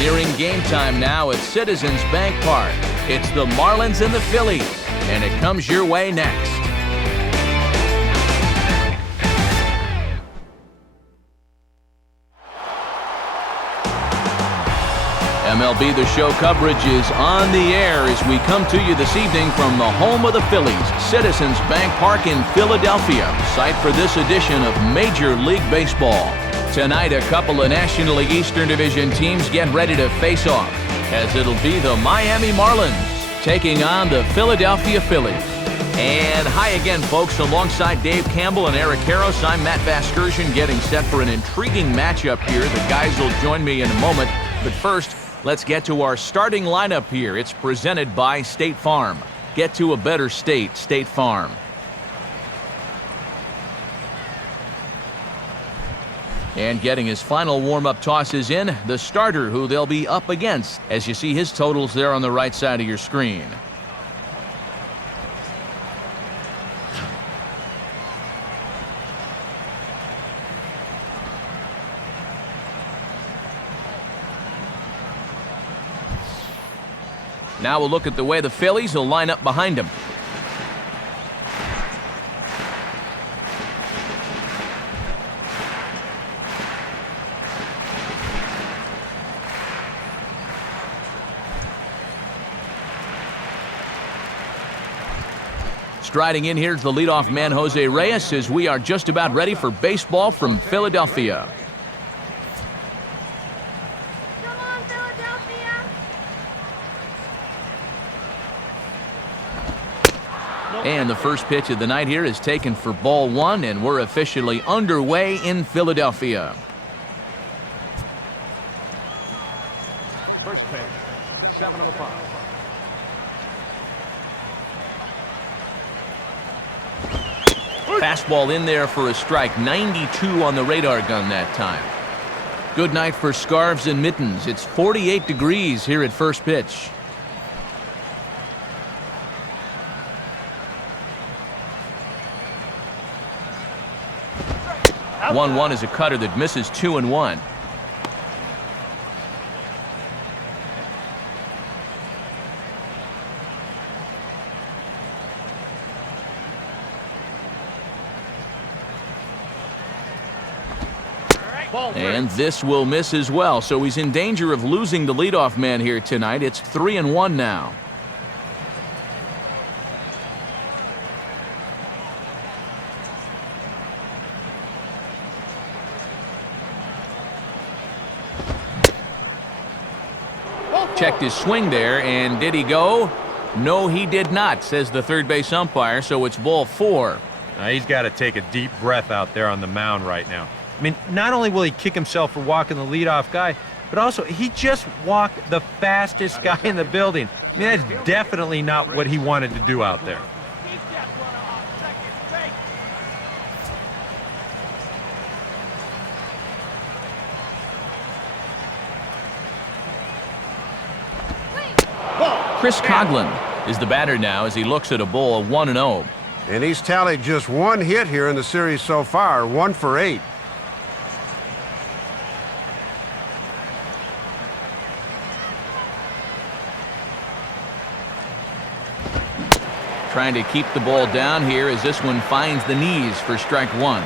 Nearing game time now at Citizens Bank Park. It's the Marlins and the Phillies, and it comes your way next. MLB The Show coverage is on the air as we come to you this evening from the home of the Phillies, Citizens Bank Park in Philadelphia, site for this edition of Major League Baseball. Tonight, a couple of National League Eastern Division teams get ready to face off, as it'll be the Miami Marlins taking on the Philadelphia Phillies. And hi again, folks. Alongside Dave Campbell and Eric Harros, I'm Matt Vasgersian, getting set for an intriguing matchup here. The guys will join me in a moment, but first, let's get to our starting lineup here. It's presented by State Farm. Get to a better state, State Farm. And getting his final warm-up tosses in, the starter who they'll be up against, as you see his totals there on the right side of your screen. Now we'll look at the way the Phillies will line up behind him. Striding in here is the leadoff man, Jose Reyes, as we are just about ready for baseball from Philadelphia. Come on, Philadelphia! And the first pitch of the night here is taken for ball one, and we're officially underway in Philadelphia. First pitch, 7:05. Fastball in there for a strike. 92 on the radar gun that time. Good night for scarves and mittens. It's 48 degrees here at first pitch. Out. 1-1 is a cutter that misses 2-1. And this will miss as well, so he's in danger of losing the leadoff man here tonight. It's 3-1 now. Checked his swing there, and did he go? No, he did not, says the third base umpire, so it's ball four. He's got to take a deep breath out there on the mound right now. I mean, not only will he kick himself for walking the leadoff guy, but also he just walked the fastest guy in the building. I mean, that's definitely not what he wanted to do out there. Chris Coughlin is the batter now as he looks at a ball of 1-0. And he's tallied just one hit here in the series so far, 1 for 8. Trying to keep the ball down here as this one finds the knees for strike one.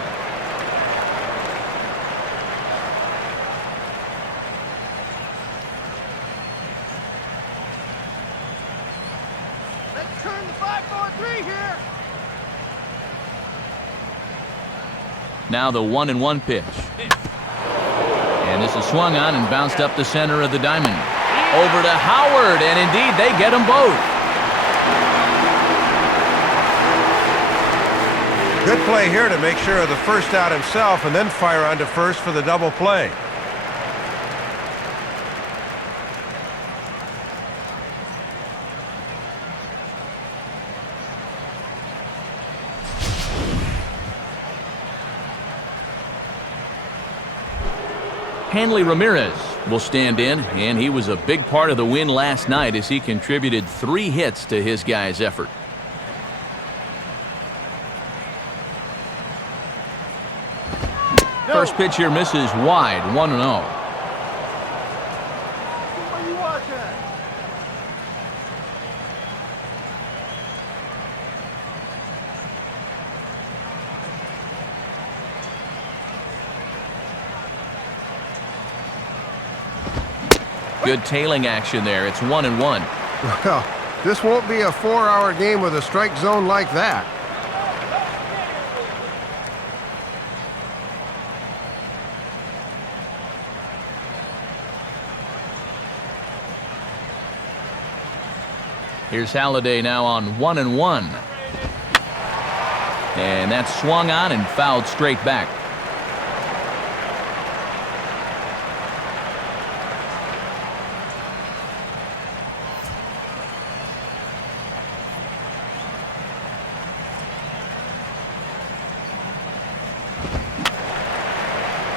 Let's turn the 5-4-3 here! Now the 1-1 pitch. And this is swung on and bounced up the center of the diamond. Over to Howard, and indeed they get them both. Good play here to make sure of the first out himself and then fire onto first for the double play. Hanley Ramirez will stand in, and he was a big part of the win last night as he contributed 3 hits to his guys' effort. First pitch here misses wide, 1-0. you watching? Good tailing action there. It's 1-1. Well, this won't be a 4-hour game with a strike zone like that. Here's Halladay now on 1-1. And that's swung on and fouled straight back.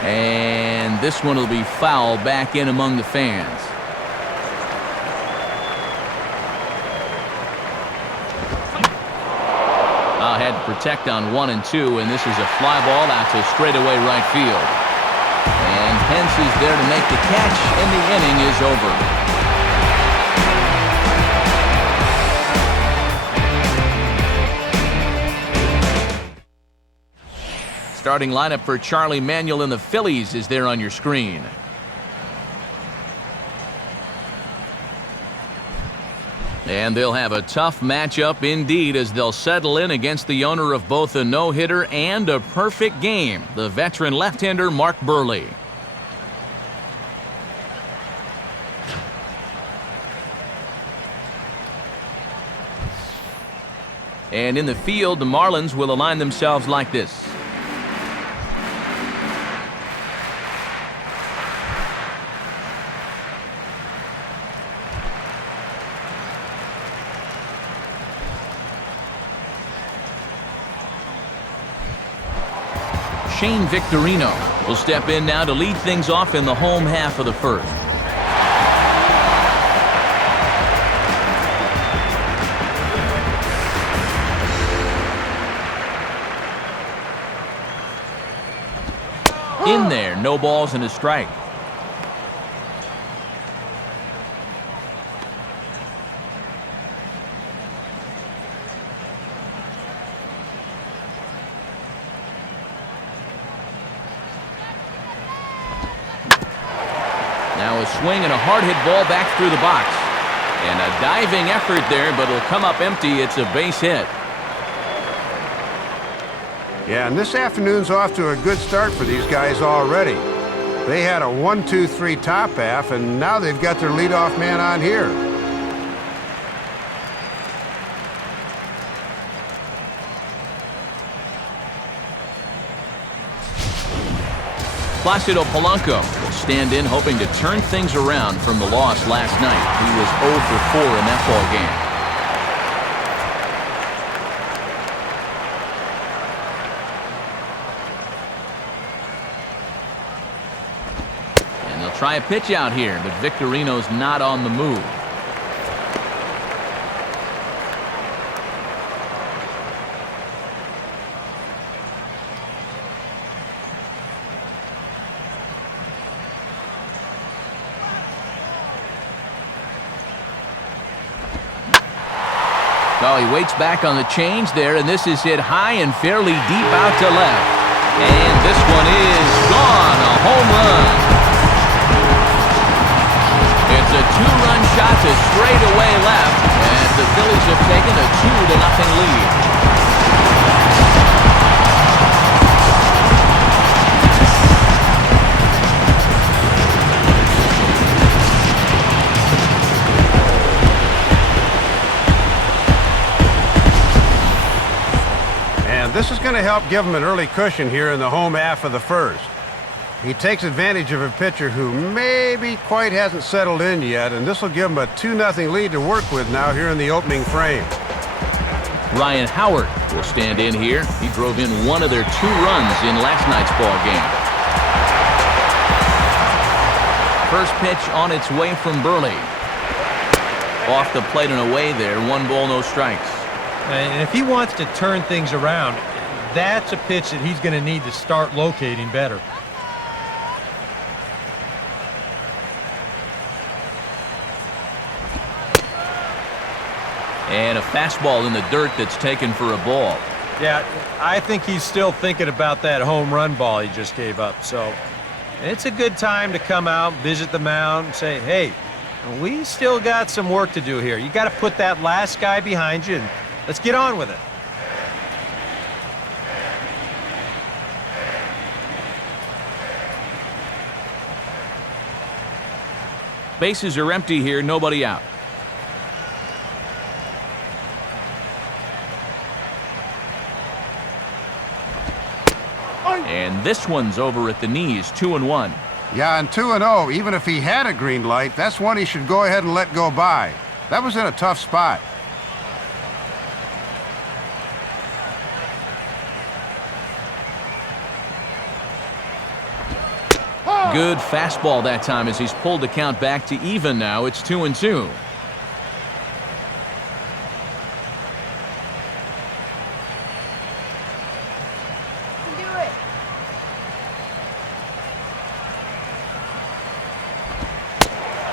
And this one will be fouled back in among the fans. Had to protect on 1 and 2, and this is a fly ball out to straightaway right field. And Pence is there to make the catch, and the inning is over. Starting lineup for Charlie Manuel and the Phillies is there on your screen. And they'll have a tough matchup indeed as they'll settle in against the owner of both a no-hitter and a perfect game, the veteran left-hander Mark Burley. And in the field, the Marlins will align themselves like this. Shane Victorino will step in now to lead things off in the home half of the first. In there, no balls and a strike. Now a swing and a hard hit ball back through the box. And a diving effort there, but it'll come up empty. It's a base hit. Yeah, and this afternoon's off to a good start for these guys already. They had a 1-2-3 top half, and now they've got their leadoff man on here. Placido Polanco will stand in hoping to turn things around from the loss last night. He was 0 for 4 in that ball game. And they'll try a pitch out here, but Victorino's not on the move. Well, he waits back on the change there, and this is hit high and fairly deep out to left. And this one is gone, a home run. It's a two-run shot to straightaway left, and the Phillies have taken a 2-0 lead. This is going to help give him an early cushion here in the home half of the first. He takes advantage of a pitcher who maybe quite hasn't settled in yet, and this will give him a 2-0 lead to work with now here in the opening frame. Ryan Howard will stand in here. He drove in one of their 2 runs in last night's ball game. First pitch on its way from Burley. Off the plate and away there, 1 ball, no strikes. And if he wants to turn things around, that's a pitch that he's going to need to start locating better. And a fastball in the dirt that's taken for a ball. Yeah, I think he's still thinking about that home run ball he just gave up. So it's a good time to come out, visit the mound, and say, hey, we still got some work to do here. You got to put that last guy behind you, and let's get on with it. Bases are empty here, nobody out. And this one's over at the knees, 2-1. Yeah, and 2-0, even if he had a green light, that's one he should go ahead and let go by. That was in a tough spot. Good fastball that time as he's pulled the count back to even now. It's 2-2.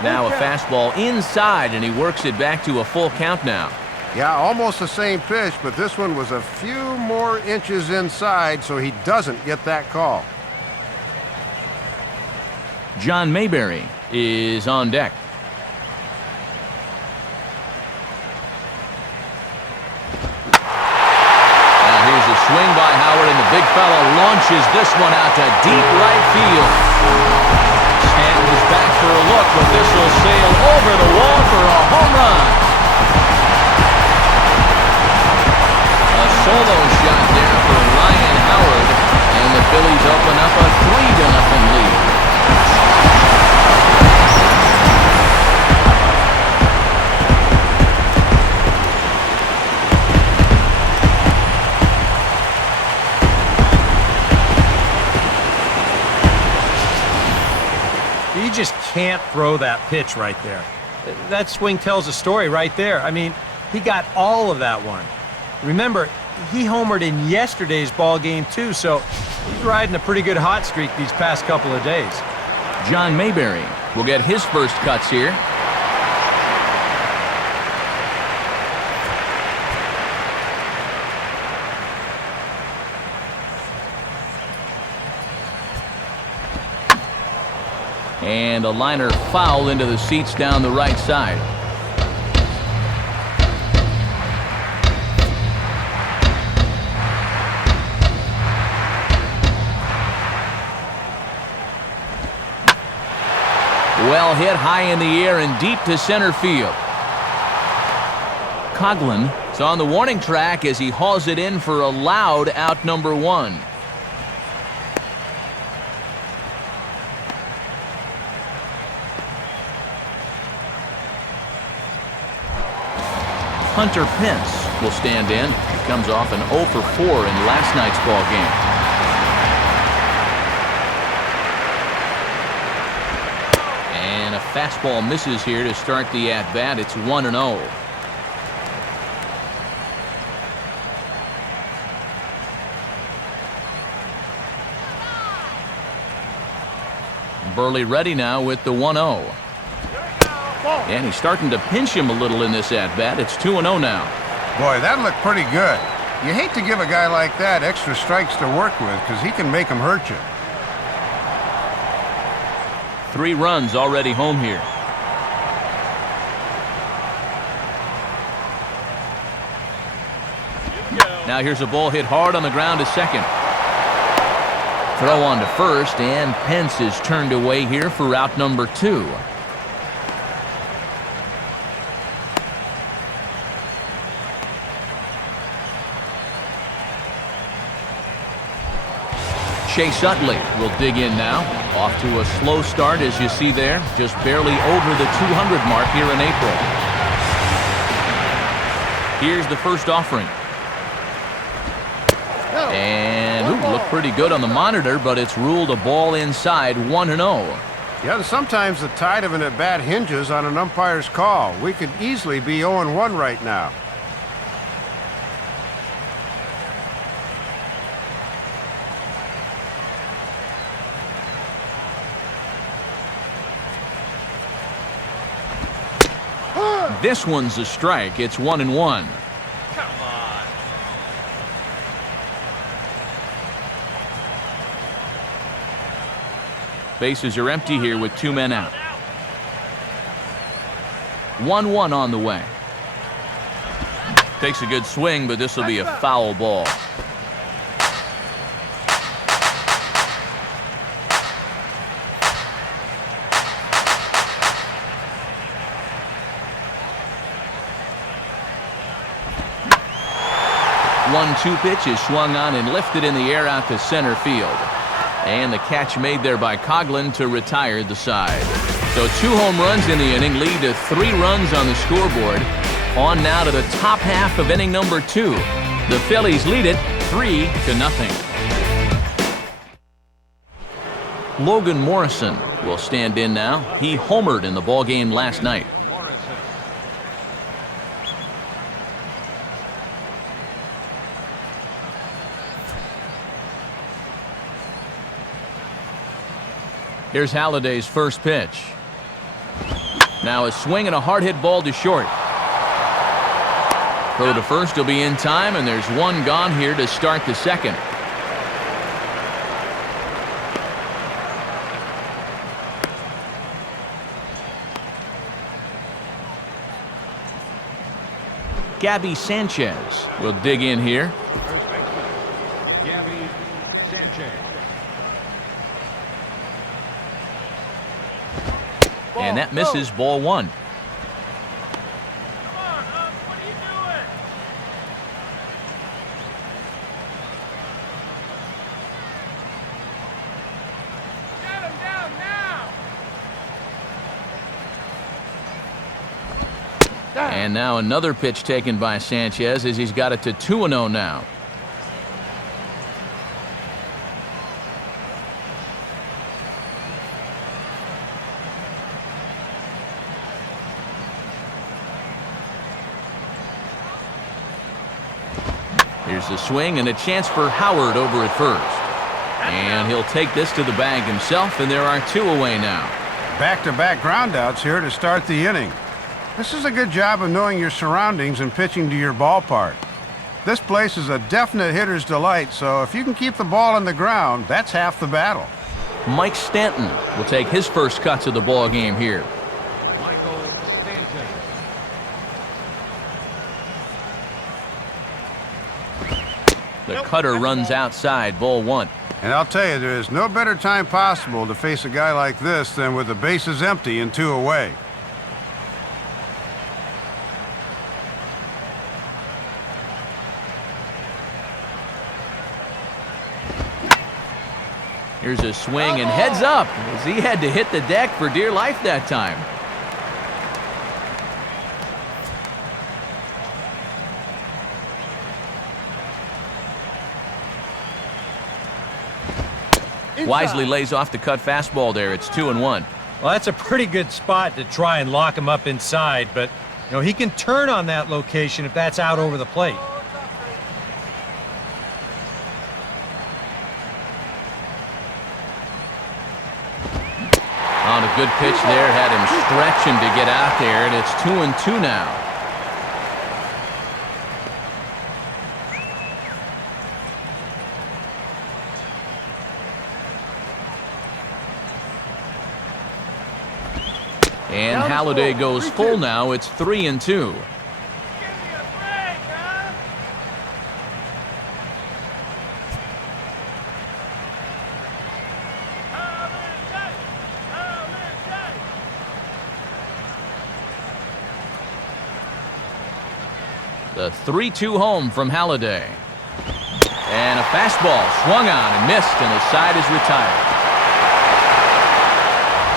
Now a fastball inside, and he works it back to a full count now. Yeah, almost the same pitch, but this one was a few more inches inside, so he doesn't get that call. John Mayberry is on deck. Now here's a swing by Howard, and the big fella launches this one out to deep right field. Stanton is back for a look, but this will sail over the wall for a home run. A solo shot there for Ryan Howard, and the Phillies open up a 3-0 lead. You just can't throw that pitch right there. That swing tells a story right there. I mean, he got all of that one. Remember, he homered in yesterday's ball game too, so he's riding a pretty good hot streak these past couple of days. John Mayberry will get his first cuts here. And a liner foul into the seats down the right side. Well hit high in the air and deep to center field. Coughlin is on the warning track as he hauls it in for a loud out number 1. Hunter Pence will stand in. He comes off an 0 for 4 in last night's ball game. And a fastball misses here to start the at-bat. It's 1-0. Burley ready now with the 1-0. And he's starting to pinch him a little in this at-bat. It's 2-0 now. Boy, that looked pretty good. You hate to give a guy like that extra strikes to work with because he can make them hurt you. 3 runs already home here. Now here's a ball hit hard on the ground to second. Throw on to first, and Pence is turned away here for out number 2. Chase Utley will dig in now. Off to a slow start, as you see there. Just barely over the 200 mark here in April. Here's the first offering. And looked pretty good on the monitor, but it's ruled a ball inside, 1-0. Yeah, sometimes the tide of an at-bat hinges on an umpire's call. We could easily be 0-1 right now. This one's a strike. It's 1-1. Come on. Bases are empty here with 2 men out. 1-1 on the way. Takes a good swing, but this will be a foul ball. One-two pitch is swung on and lifted in the air out to center field. And the catch made there by Coughlin to retire the side. So 2 home runs in the inning lead to 3 runs on the scoreboard. On now to the top half of inning number 2. The Phillies lead it 3-0. Logan Morrison will stand in now. He homered in the ballgame last night. Here's Halliday's first pitch. Now a swing and a hard hit ball to short. Throw to first will be in time, and there's 1 gone here to start the second. Gabby Sanchez will dig in here. First baseman, Gabby Sanchez. And that misses, ball 1. Come on, what are you doing? Get him down now. And now another pitch taken by Sanchez as he's got it to 2-0 now. Here's the swing and a chance for Howard over at first. And he'll take this to the bag himself, and there are 2 away now. Back-to-back groundouts here to start the inning. This is a good job of knowing your surroundings and pitching to your ballpark. This place is a definite hitter's delight, so if you can keep the ball on the ground, that's half the battle. Mike Stanton will take his first cuts of the ball game here. Michael Stanton. The cutter runs outside, ball 1. And I'll tell you, there is no better time possible to face a guy like this than with the bases empty and 2 away. Here's a swing and heads up as he had to hit the deck for dear life that time. Wisely lays off the cut fastball there. It's 2-1. Well, that's a pretty good spot to try and lock him up inside, but he can turn on that location if that's out over the plate. On a good pitch there, had him stretching to get out there, and it's 2-2 now. And Halliday goes full now. It's 3-2. Give me a break, huh? The 3-2 home from Halliday. And a fastball swung on and missed, and the side is retired.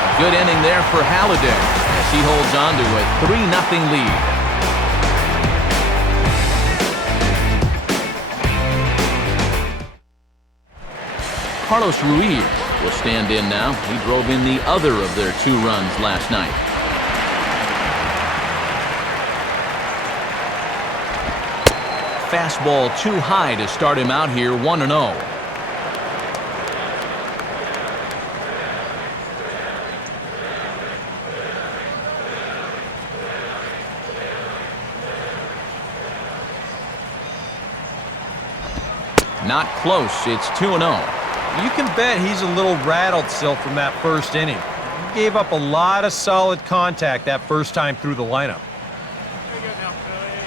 A good inning there for Halliday as he holds on to a 3-0 lead. Carlos Ruiz will stand in now. He drove in the other of their 2 runs last night. Fastball too high to start him out here, 1-0. Not close. It's 2-0. You can bet he's a little rattled still from that first inning. He gave up a lot of solid contact that first time through the lineup. Pretty good now, Phillies.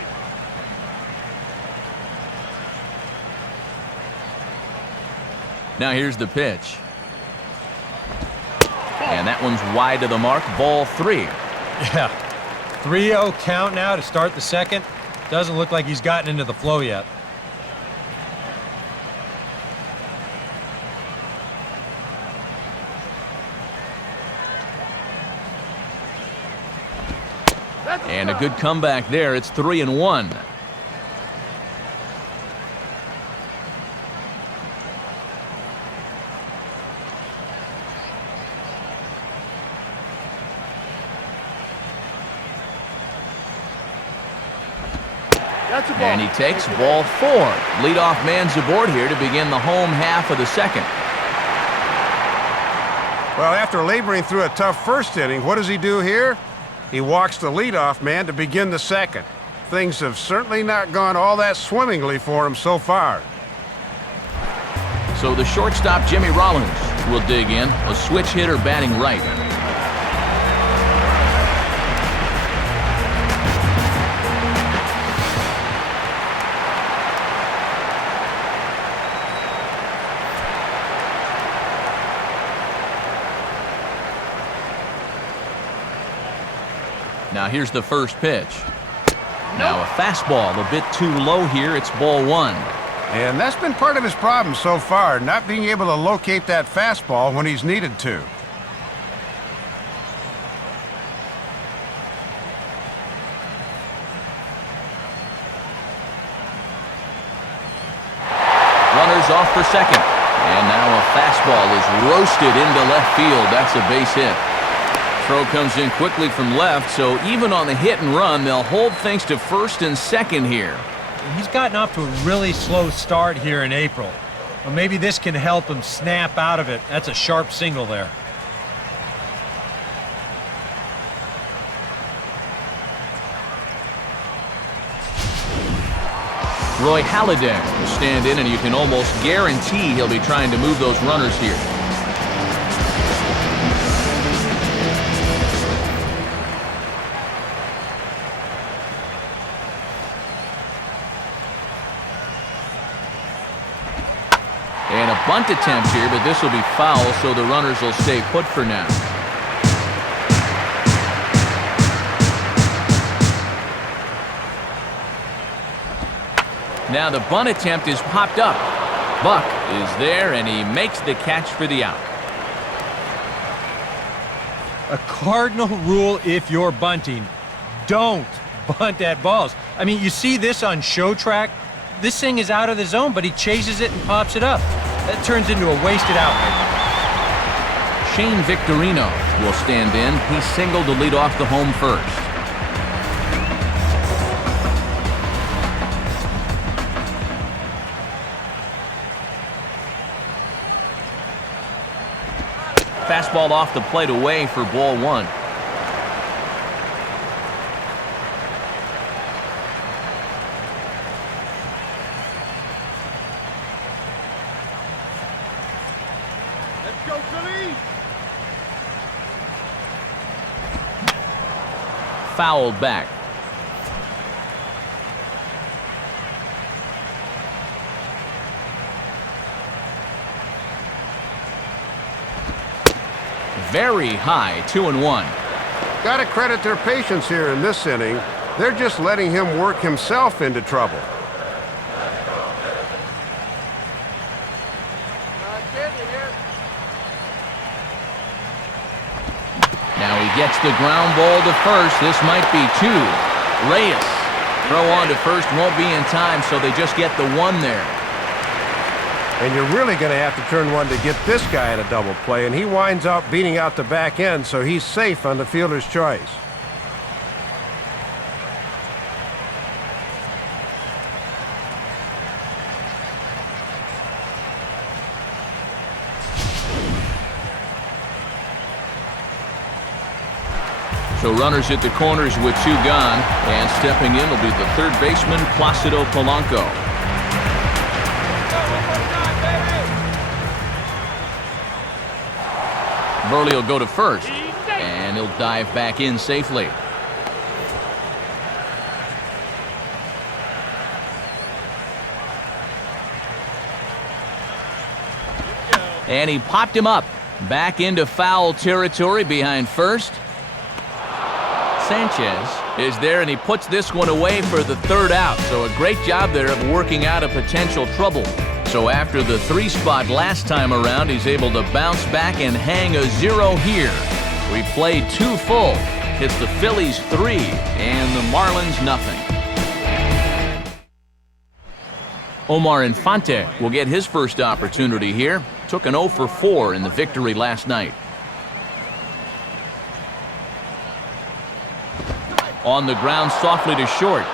Now here's the pitch. And that one's wide to the mark. Ball 3. Yeah, 3-0 count now to start the second. Doesn't look like he's gotten into the flow yet. And a good comeback there. It's 3-1. That's a ball. And he takes ball 4. Leadoff man's aboard here to begin the home half of the second. Well, after laboring through a tough first inning, what does he do here? He walks the leadoff man to begin the second. Things have certainly not gone all that swimmingly for him so far. So the shortstop, Jimmy Rollins, will dig in. A switch hitter batting right. Now here's the first pitch. Now a fastball a bit too low here. It's ball 1. And that's been part of his problem so far, not being able to locate that fastball when he's needed to. Runners off for second. And now a fastball is roasted into left field. That's a base hit. Throw comes in quickly from left, so even on the hit and run, they'll hold things to first and second here. He's gotten off to a really slow start here in April. Well, maybe this can help him snap out of it. That's a sharp single there. Roy Halladay will stand in, and you can almost guarantee he'll be trying to move those runners here. And a bunt attempt here, but this will be foul, so the runners will stay put for now. Now the bunt attempt is popped up. Buck is there, and he makes the catch for the out. A cardinal rule if you're bunting, don't bunt at balls. I mean, you see this on show track. This thing is out of the zone, but he chases it and pops it up. That turns into a wasted out. Shane Victorino will stand in. He singled to lead off the home first. Fastball off the plate away for ball 1. Let's go, Phillies. Fouled back. Very high, 2-1. Got to credit their patience here in this inning. They're just letting him work himself into trouble. Now he gets the ground ball to first. This might be 2. Reyes. Throw on to first won't be in time, so they just get the 1 there. And you're really going to have to turn one to get this guy at a double play, and he winds up beating out the back end, so he's safe on the fielder's choice. So runners at the corners with 2 gone, and stepping in will be the third baseman, Placido Polanco. Burley will go to first, and he'll dive back in safely. And he popped him up. Back into foul territory behind first. Sanchez is there, and he puts this one away for the third out. So a great job there of working out a potential trouble. So after the 3 spot last time around, he's able to bounce back and hang a 0 here. We played 2 full. It's the Phillies 3 and the Marlins nothing. Omar Infante will get his first opportunity here. Took an 0 for 4 in the victory last night. On the ground softly to short.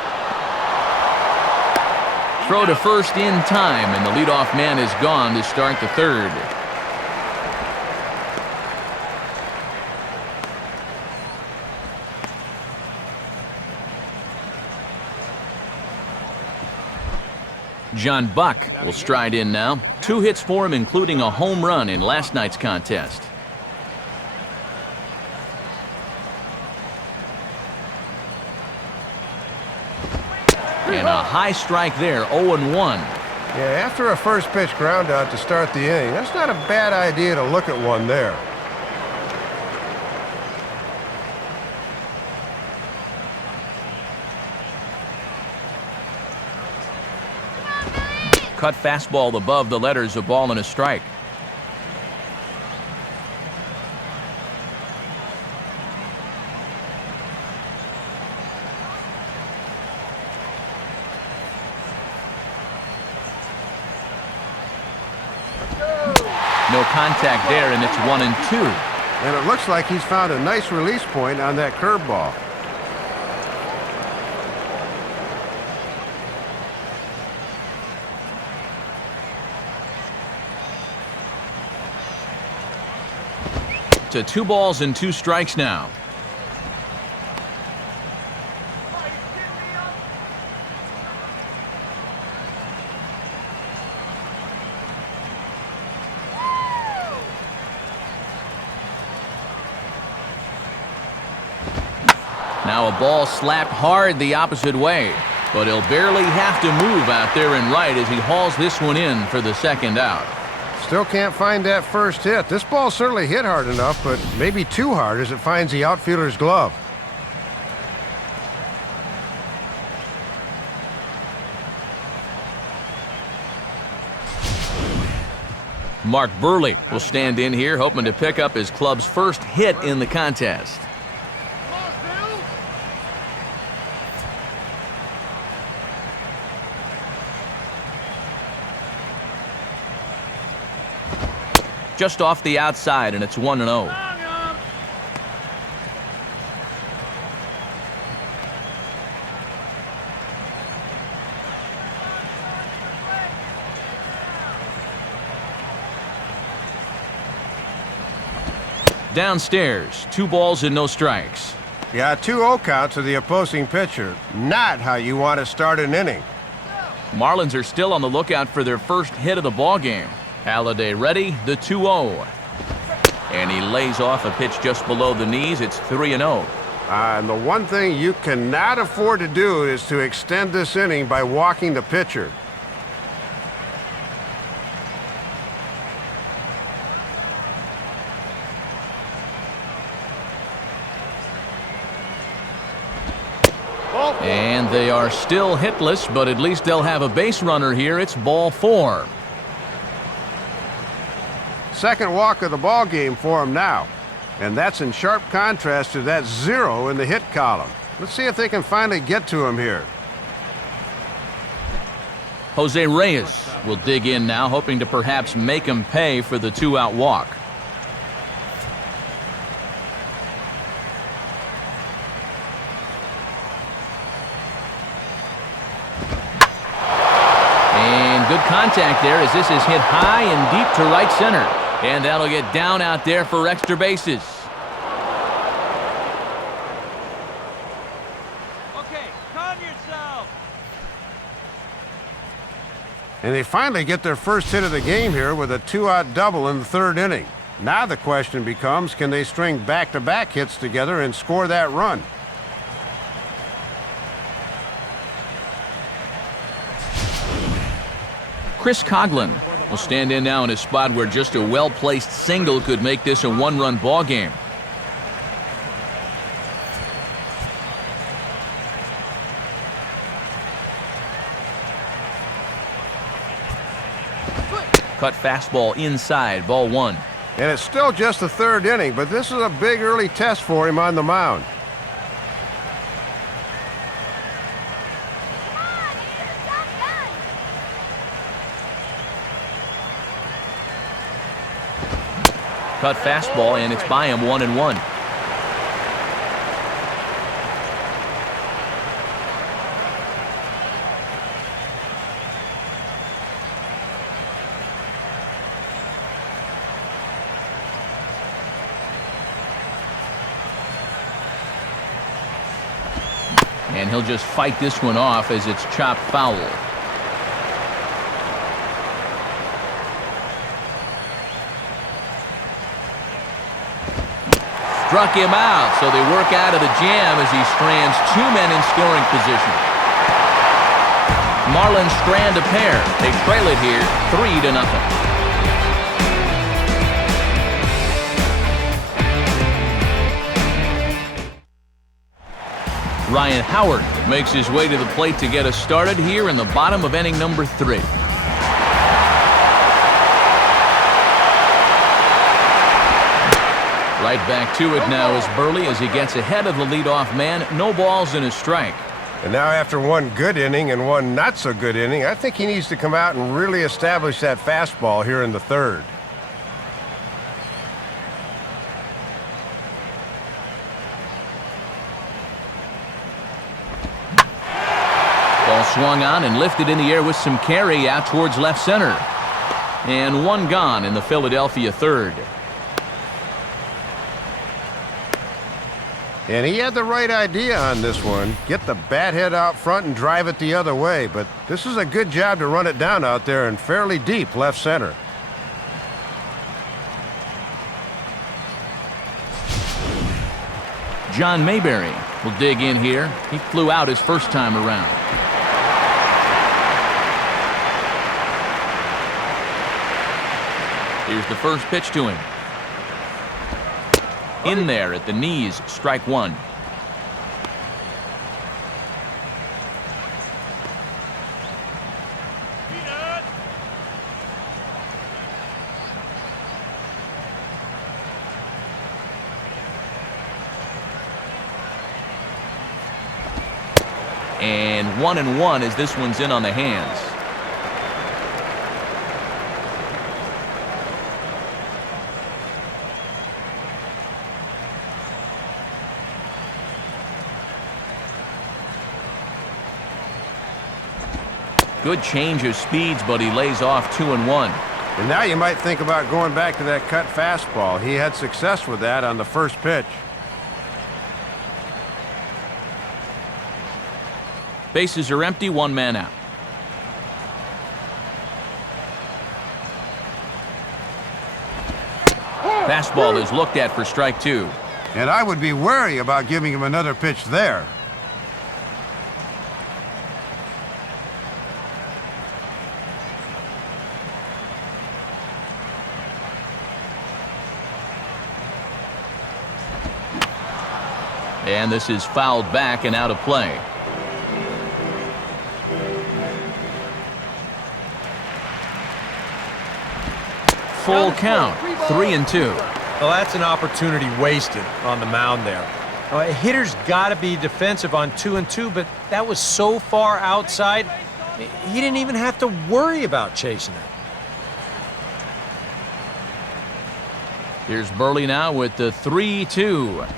Throw to first in time, and the leadoff man is gone to start the third. John Buck will stride in now. 2 hits for him, including a home run in last night's contest. And a high strike there, 0-1. Yeah, after a first pitch ground out to start the inning, that's not a bad idea to look at one there. Cut fastball above the letters, a ball and a strike. No contact there, and it's 1-2. And it looks like he's found a nice release point on that curveball. To 2 balls and 2 strikes now. Now a ball slapped hard the opposite way, but he'll barely have to move out there in right as he hauls this one in for the second out. Still can't find that first hit. This ball certainly hit hard enough, but maybe too hard as it finds the outfielder's glove. Mark Burley will stand in here, hoping to pick up his club's first hit in the contest. Just off the outside, and it's 1-0. Downstairs, 2 balls and no strikes. Yeah, 2-0 count to the opposing pitcher. Not how you want to start an inning. Marlins are still on the lookout for their first hit of the ball game. Halladay ready, the 2-0. And he lays off a pitch just below the knees. It's 3-0. And the one thing you cannot afford to do is to extend this inning by walking the pitcher. And they are still hitless, but at least they'll have a base runner here. It's ball 4. Second walk of the ball game for him now. And that's in sharp contrast to that 0 in the hit column. Let's see if they can finally get to him here. Jose Reyes will dig in now, hoping to perhaps make him pay for the 2-out walk. And good contact there as this is hit high and deep to right center. And that'll get down out there for extra bases. Okay, calm yourself. And they finally get their first hit of the game here with a 2-out double in the third inning. Now the question becomes, can they string back-to-back hits together and score that run? Chris Coughlin will stand in now in a spot where just a well-placed single could make this a one-run ball game. Cut fastball inside, ball one. And it's still just the third inning, but this is a big early test for him on the mound. Cut fastball, and it's by him, 1-1. And he'll just fight this one off as it's chopped foul. Struck him out, so they work out of the jam as he strands two men in scoring position. Marlins strand a pair. They trail it here 3-0. Ryan Howard makes his way to the plate to get us started here in the bottom of inning number 3. Right back to it now is Burley as he gets ahead of the leadoff man. No balls and a strike. And now after one good inning and one not so good inning, I think he needs to come out and really establish that fastball here in the third. Ball swung on and lifted in the air with some carry out towards left center. And one gone in the Philadelphia third. And he had the right idea on this one. Get the bat head out front and drive it the other way. But this is a good job to run it down out there and fairly deep left center. John Mayberry will dig in here. He flew out his first time around. Here's the first pitch to him. In there at the knees, strike one. And 1-1 as this one's in on the hands. Good change of speeds, but he lays off 2-1. And now you might think about going back to that cut fastball. He had success with that on the first pitch. Bases are empty, one man out. Fastball is looked at for strike two. And I would be wary about giving him another pitch there. And this is fouled back and out of play. Full count, 3-2. Well, that's an opportunity wasted on the mound there. A hitter's got to be defensive on 2-2, but that was so far outside, he didn't even have to worry about chasing it. Here's Burley now with the 3-2.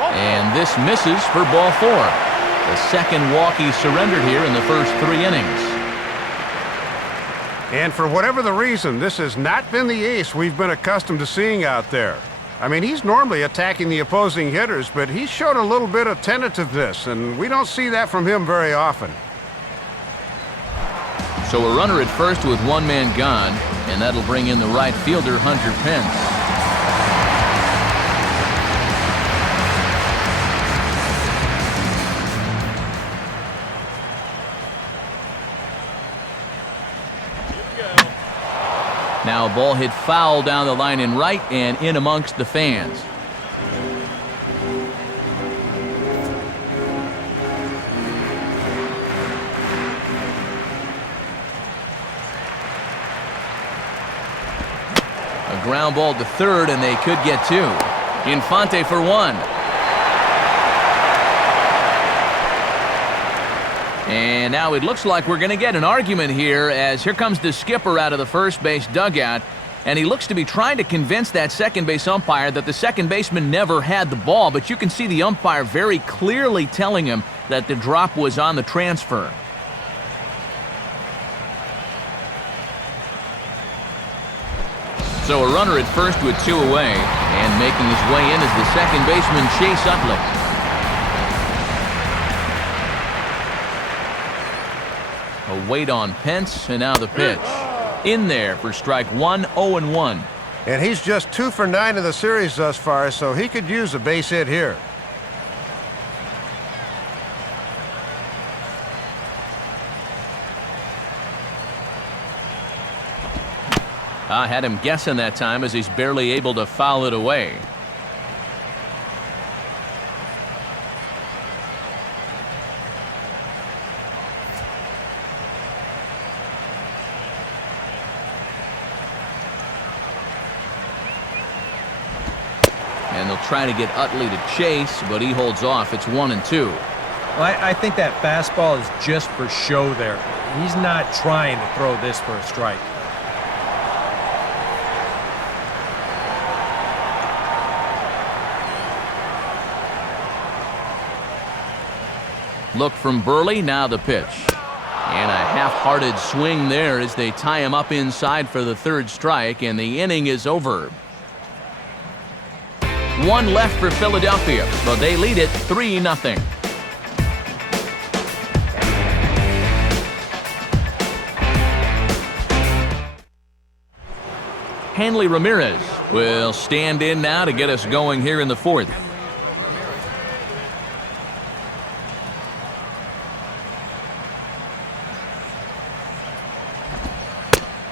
And this misses for ball four. The second walk he surrendered here in the first 3 innings. And for whatever the reason, this has not been the ace we've been accustomed to seeing out there. I mean, he's normally attacking the opposing hitters, but he showed a little bit of tentativeness, and we don't see that from him very often. So a runner at first with one man gone, and that'll bring in the right fielder, Hunter Pence. Now a ball hit foul down the line in right and in amongst the fans. A ground ball to third, and they could get two. Infante for one. And now it looks like we're going to get an argument here, as here comes the skipper out of the first base dugout, and he looks to be trying to convince that second base umpire that the second baseman never had the ball, but you can see the umpire very clearly telling him that the drop was on the transfer. So a runner at first with two away, and making his way in is the second baseman, Chase Utley. A wait on Pence, and now the pitch. In there for strike one, 0-1. And he's just 2 for 9 in the series thus far, so he could use a base hit here. I had him guessing that time, as he's barely able to foul it away. And they'll try to get Utley to chase, but he holds off. It's 1-2. Well, I think that fastball is just for show there. He's not trying to throw this for a strike. Look from Burley, now the pitch. And a half-hearted swing there as they tie him up inside for the third strike, and the inning is over. One left for Philadelphia, but they lead it 3-0. Hanley Ramirez will stand in now to get us going here in the fourth.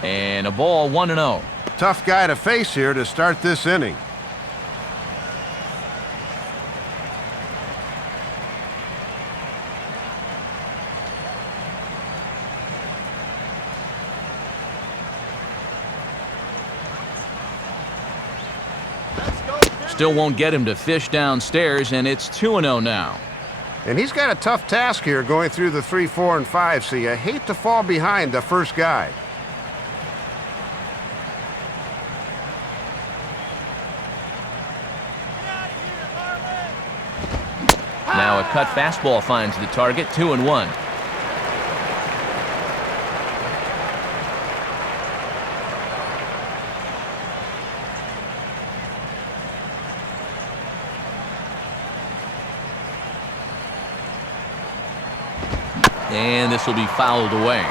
And a ball, 1-0. Tough guy to face here to start this inning. Still won't get him to fish downstairs, and it's 2-0 now. And he's got a tough task here going through the 3, 4, and 5, so you hate to fall behind the first guy. Now a cut fastball finds the target, 2-1. And this will be fouled away.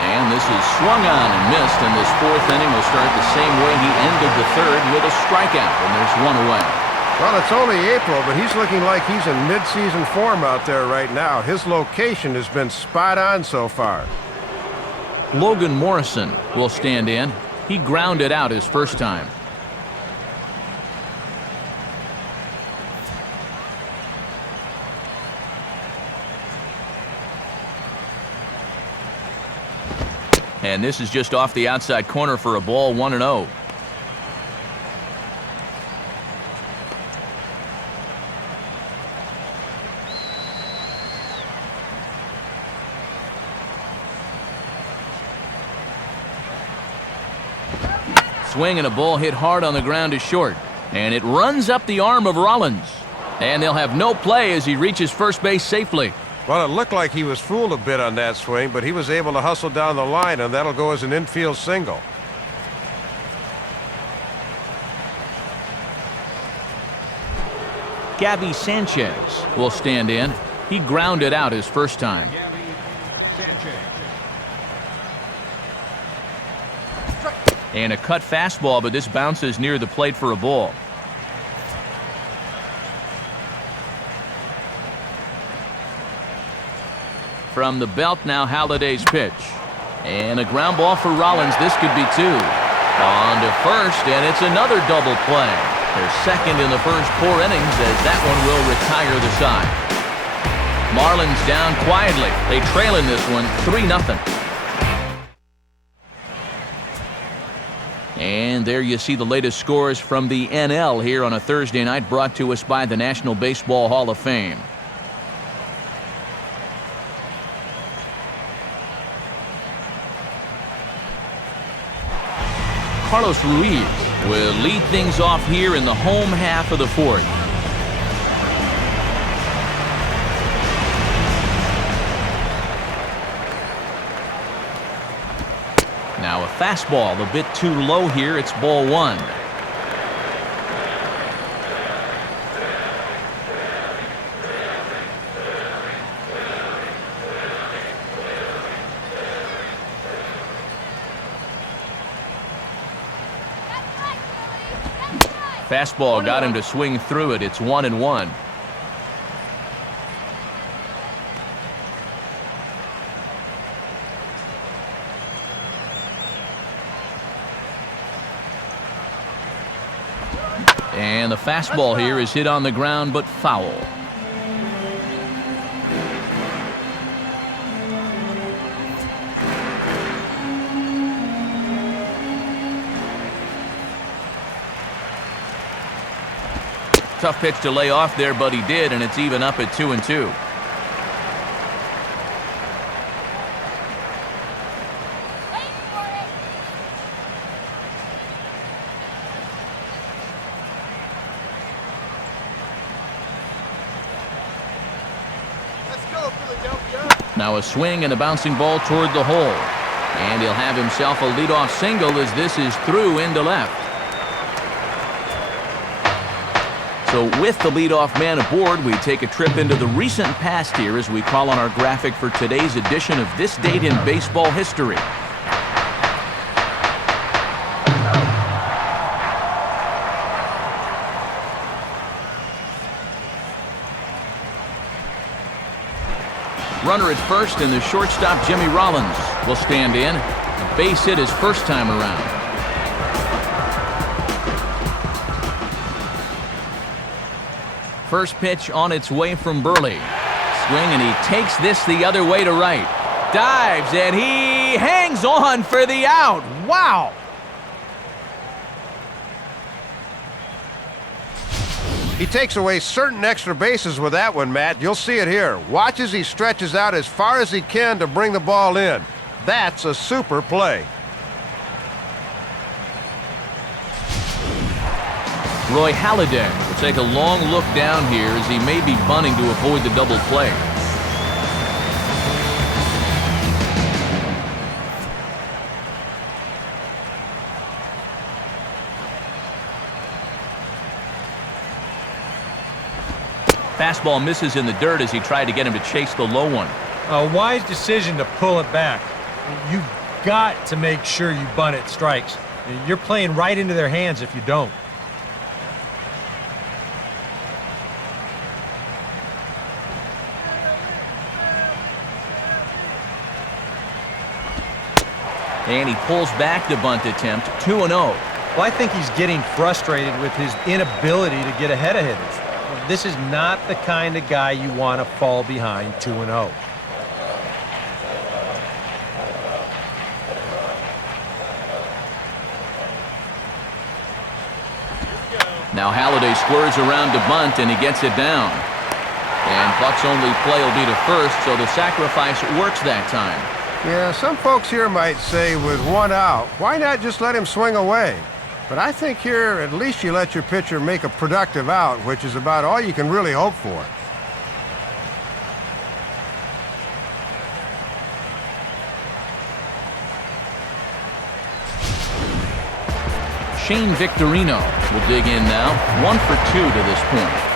And this is swung on and missed, and this fourth inning will start the same way he ended the third, with a strikeout, and there's one away. Well, it's only April, but he's looking like he's in mid-season form out there right now. His location has been spot on so far. Logan Morrison will stand in. He grounded out his first time. And this is just off the outside corner for a ball, 1-0. Swing and a ball hit hard on the ground is short. And it runs up the arm of Rollins. And they'll have no play as he reaches first base safely. Well, it looked like he was fooled a bit on that swing, but he was able to hustle down the line, and that'll go as an infield single. Gabby Sanchez will stand in. He grounded out his first time. And a cut fastball, but this bounces near the plate for a ball. From the belt now, Halliday's pitch. And a ground ball for Rollins. This could be two. On to first, and it's another double play. They're second in the first 4 innings as that one will retire the side. Marlins down quietly. They trail in this one 3-0. And there you see the latest scores from the NL here on a Thursday night, brought to us by the National Baseball Hall of Fame. Carlos Ruiz will lead things off here in the home half of the 4th. Now a fastball a bit too low here. It's ball 1. Fastball got him to swing through it. It's 1-1. And the fastball here is hit on the ground, but foul. Tough pitch to lay off there, but he did, and it's even up at 2-2. Now a swing and a bouncing ball toward the hole. And he'll have himself a leadoff single as this is through into left. So with the leadoff man aboard, we take a trip into the recent past here as we call on our graphic for today's edition of This Date in Baseball History. Runner at first, and the shortstop, Jimmy Rollins, will stand in. A base hit his first time around. First pitch on its way from Burley. Swing, and he takes this the other way to right. Dives, and he hangs on for the out. Wow! He takes away certain extra bases with that one, Matt. You'll see it here. Watch as he stretches out as far as he can to bring the ball in. That's a super play. Roy Halladay will take a long look down here as he may be bunting to avoid the double play. Fastball misses in the dirt as he tried to get him to chase the low one. A wise decision to pull it back. You've got to make sure you bunt it strikes. You're playing right into their hands if you don't. And he pulls back the bunt attempt, 2-0. Well, I think he's getting frustrated with his inability to get ahead of hitters. This is not the kind of guy you want to fall behind 2-0. Now Halladay squares around to bunt, and he gets it down. And Buck's only play will be to first, so the sacrifice works that time. Yeah, some folks here might say with one out, why not just let him swing away? But I think here, at least you let your pitcher make a productive out, which is about all you can really hope for. Shane Victorino will dig in now, 1 for 2 to this point.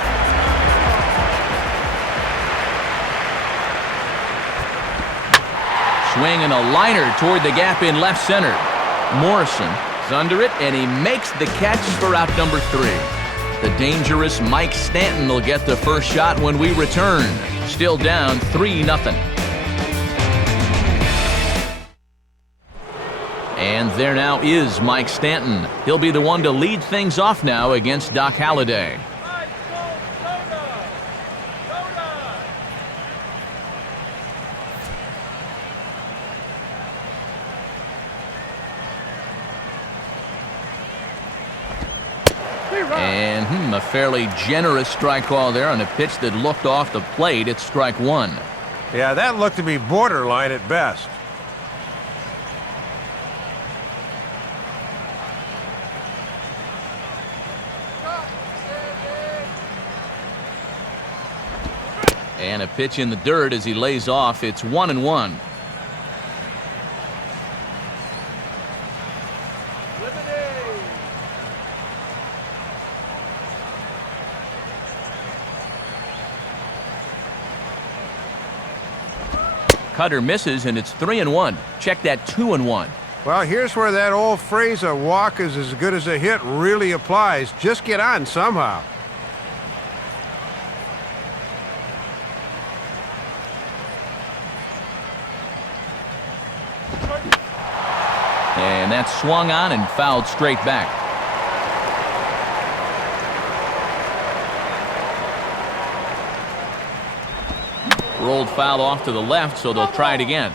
Swing and a liner toward the gap in left center. Morrison He's under it, and he makes the catch for out number 3. The dangerous Mike Stanton will get the first shot when we return. Still down 3-0. And there now is Mike Stanton. He'll be the one to lead things off now against Doc Halladay. And a fairly generous strike call there on a pitch that looked off the plate. It's strike 1. Yeah, that looked to be borderline at best. And a pitch in the dirt as he lays off. It's 1-1. Cutter misses, and it's 3-1. Check that 2-1. Well, here's where that old phrase, a walk is as good as a hit, really applies. Just get on somehow. And that's swung on and fouled straight back. Rolled foul off to the left, so they'll try it again.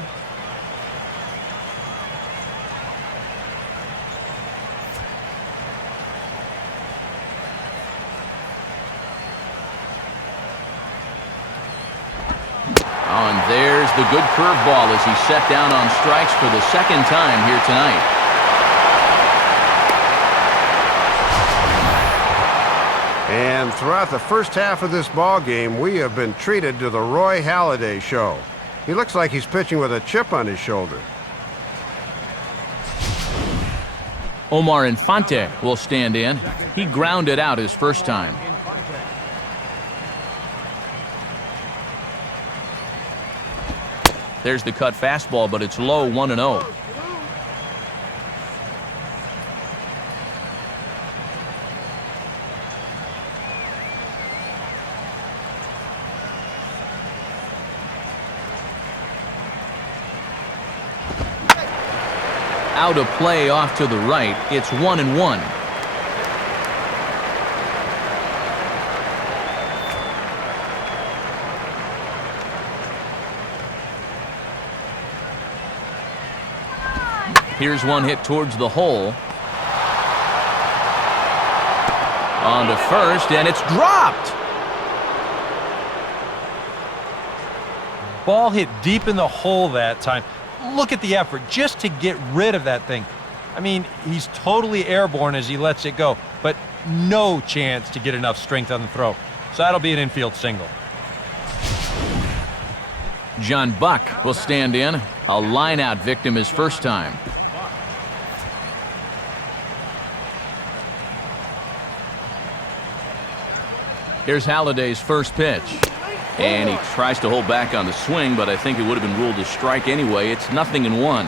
Oh, and there's the good curveball as he set down on strikes for the second time here tonight. And throughout the first half of this ball game, we have been treated to the Roy Halladay show. He looks like he's pitching with a chip on his shoulder. Omar Infante will stand in. He grounded out his first time. There's the cut fastball, but it's low, 1-0. Out of play off to the right. It's 1-1. Here's one hit towards the hole. On to first, and it's dropped. Ball hit deep in the hole that time. Look at the effort just to get rid of that thing. I mean, he's totally airborne as he lets it go, but no chance to get enough strength on the throw. So that'll be an infield single. John Buck will stand in. A line-out victim his first time. Here's Halladay's first pitch. And he tries to hold back on the swing, but I think it would have been ruled a strike anyway. It's 0-1.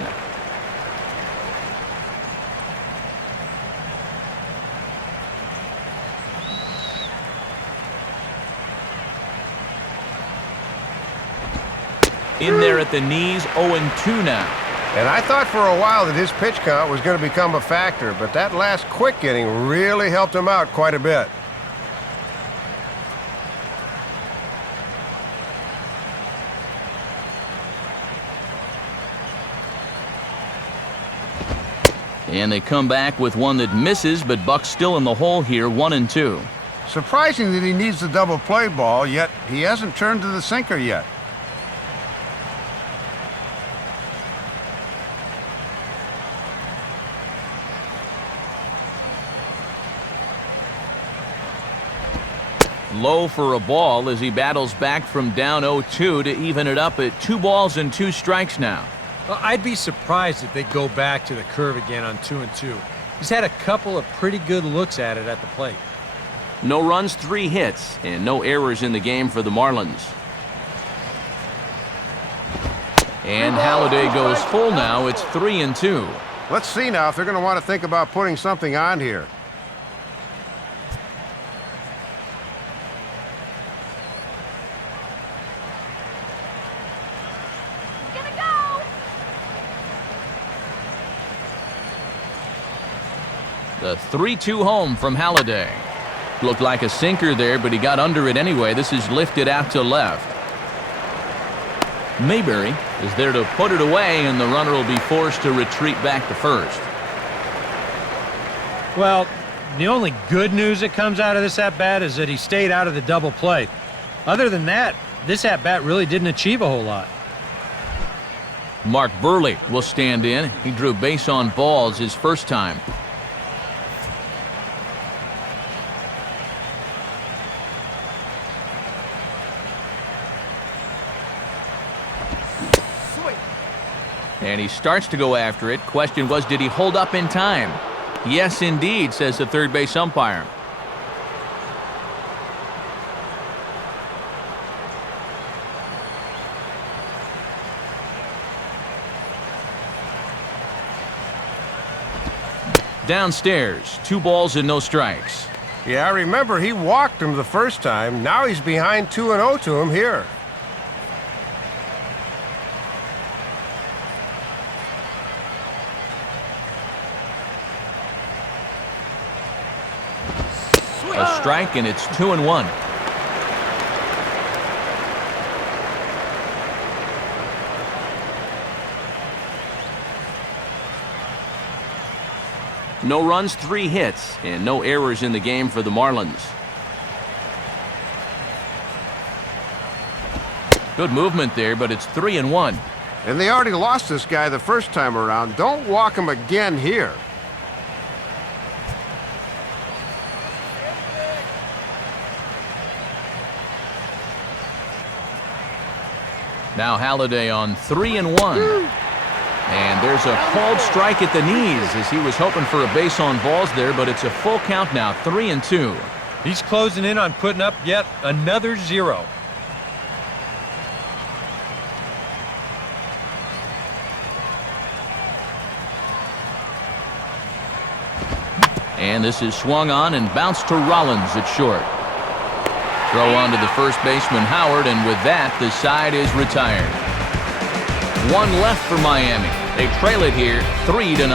In there at the knees, 0-2 now. And I thought for a while that his pitch count was going to become a factor, but that last quick inning really helped him out quite a bit. And they come back with one that misses, but Buck's still in the hole here, 1-2. Surprising that he needs the double play ball, yet he hasn't turned to the sinker yet. Low for a ball as he battles back from down 0-2 to even it up at 2 balls and 2 strikes now. Well, I'd be surprised if they go back to the curve again on 2-2. He's had a couple of pretty good looks at it at the plate. No runs, 3 hits, and no errors in the game for the Marlins. And Halladay goes full now. It's 3-2. Let's see now if they're going to want to think about putting something on here. Gonna go. The 3-2 home from Halladay. Looked like a sinker there, but he got under it anyway. This is lifted out to left. Mayberry is there to put it away, and the runner will be forced to retreat back to first. Well, the only good news that comes out of this at-bat is that he stayed out of the double play. Other than that, this at-bat really didn't achieve a whole lot. Mark Burley will stand in. He drew base on balls his first time. And he starts to go after it. Question was, did he hold up in time? Yes, indeed, says the third base umpire. Downstairs, 2 balls and no strikes. Yeah, I remember he walked him the first time. Now he's behind 2-0 to him here. A strike, and it's 2-1. No runs, 3 hits, and no errors in the game for the Marlins. Good movement there, but it's 3-1. And they already lost this guy the first time around. Don't walk him again here. Now Halladay on 3-1. And there's a called strike at the knees as he was hoping for a base on balls there, but it's a full count now, 3-2. He's closing in on putting up yet another 0. And this is swung on and bounced to Rollins at short. Throw on to the first baseman Howard, and with that, the side is retired. 1 left for Miami. They trail it here 3-0.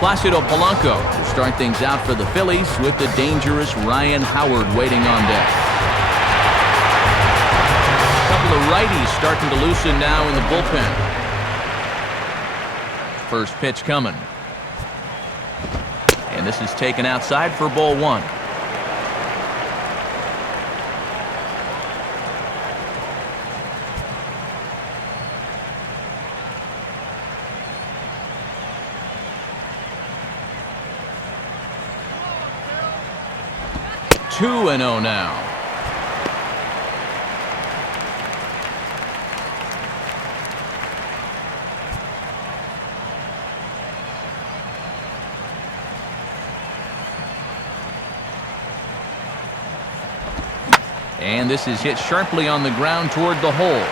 Placido Polanco to start things out for the Phillies with the dangerous Ryan Howard waiting on deck. A couple of righties starting to loosen now in the bullpen. First pitch coming. And this is taken outside for ball 1. Two and 0 now. And this is hit sharply on the ground toward the hole.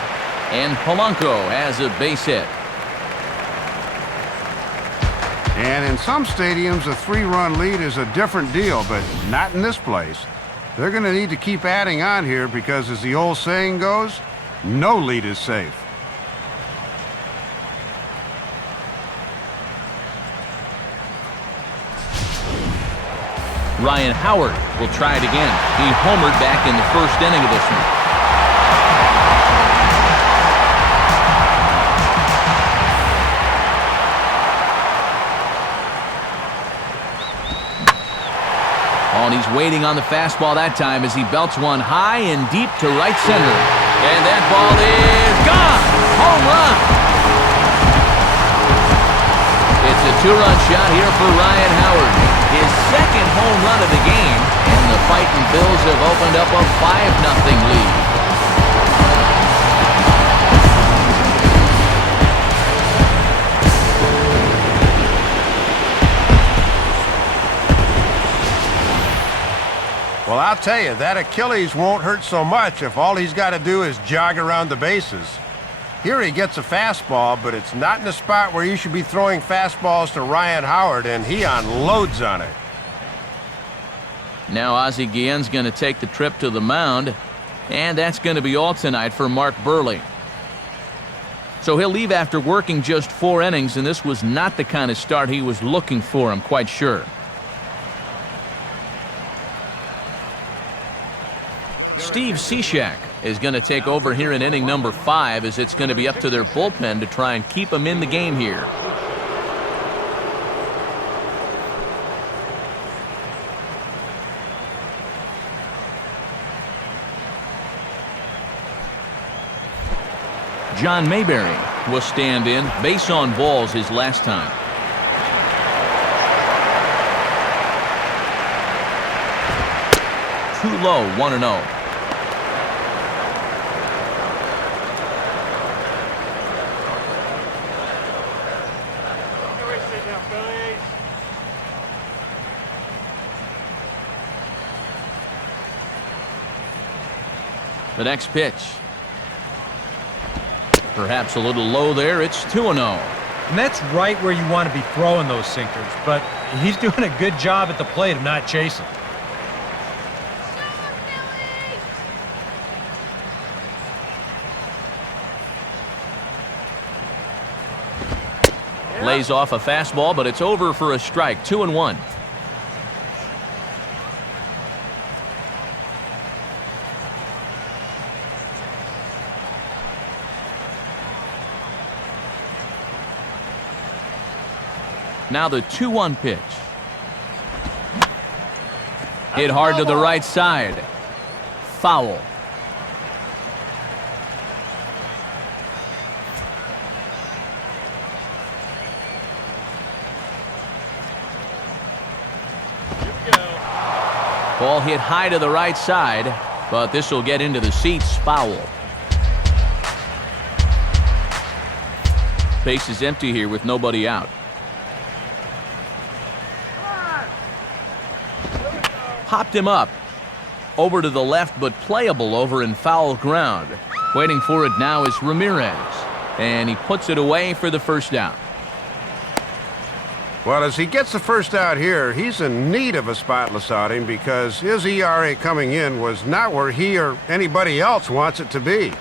And Polanco has a base hit. And in some stadiums, a 3-run lead is a different deal, but not in this place. They're going to need to keep adding on here because, as the old saying goes, no lead is safe. Ryan Howard will try it again. He homered back in the first inning of this one. Oh, and he's waiting on the fastball that time as he belts one high and deep to right center. And that ball is gone! Home run! It's a 2-run shot here for Ryan Howard. His second home run of the game, and the fighting Phils have opened up a 5-0 lead. Well, I'll tell you, that Achilles won't hurt so much if all he's got to do is jog around the bases. Here he gets a fastball, but it's not in the spot where you should be throwing fastballs to Ryan Howard, and he unloads on it. Now Ozzie Guillen's going to take the trip to the mound, and that's going to be all tonight for Mark Burley. So he'll leave after working just 4 innings, and this was not the kind of start he was looking for, I'm quite sure. Steve Cishek is going to take over here in inning number 5, as it's going to be up to their bullpen to try and keep him in the game here. John Mayberry will stand in. Base on balls his last time. Too low, 1-0. The next pitch. Perhaps a little low there. It's 2-0. And that's right where you want to be throwing those sinkers, but he's doing a good job at the plate of not chasing. Lays off a fastball, but it's over for a strike. 2-1. Now the 2-1 pitch. Hit hard to the right side. Foul. Ball hit high to the right side, but this will get into the seats. Foul. Base is empty here with nobody out. Popped him up. Over to the left, but playable over in foul ground. Waiting for it now is Ramirez. And he puts it away for the first down. Well, as he gets the first out here, he's in need of a spotless outing because his ERA coming in was not where he or anybody else wants it to be.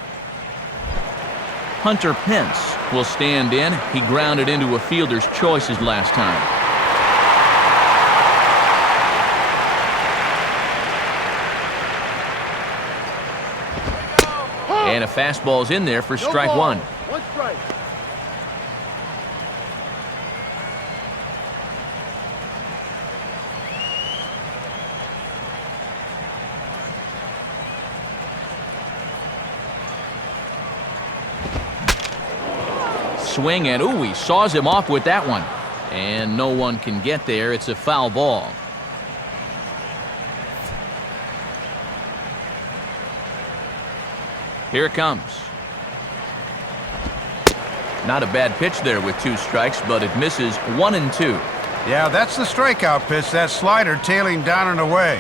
Hunter Pence will stand in. He grounded into a fielder's choice his last time. And a fastball's in there for strike one. One strike. Swing, and ooh, he saws him off with that one. And no one can get there. It's a foul ball. Here it comes. Not a bad pitch there with 2 strikes, but it misses 1 and 2. Yeah, that's the strikeout pitch, that slider tailing down and away.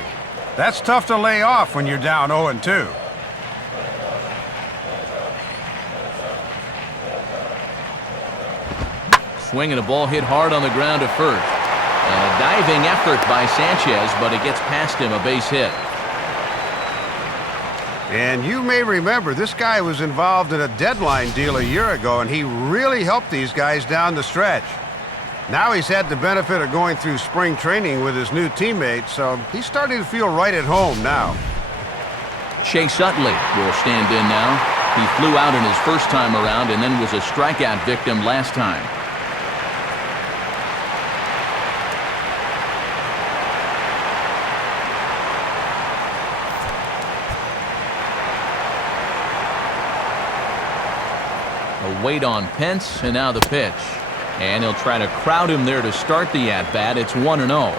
That's tough to lay off when you're down 0 and 2. Swinging a ball hit hard on the ground to first. And a diving effort by Sanchez, but it gets past him, a base hit. And you may remember this guy was involved in a deadline deal a year ago, and he really helped these guys down the stretch. Now he's had the benefit of going through spring training with his new teammates, so he's starting to feel right at home now. Chase Utley will stand in now. He flew out in his first time around and then was a strikeout victim last time. A wait on Pence, and now the pitch. And he'll try to crowd him there to start the at-bat. It's 1-0.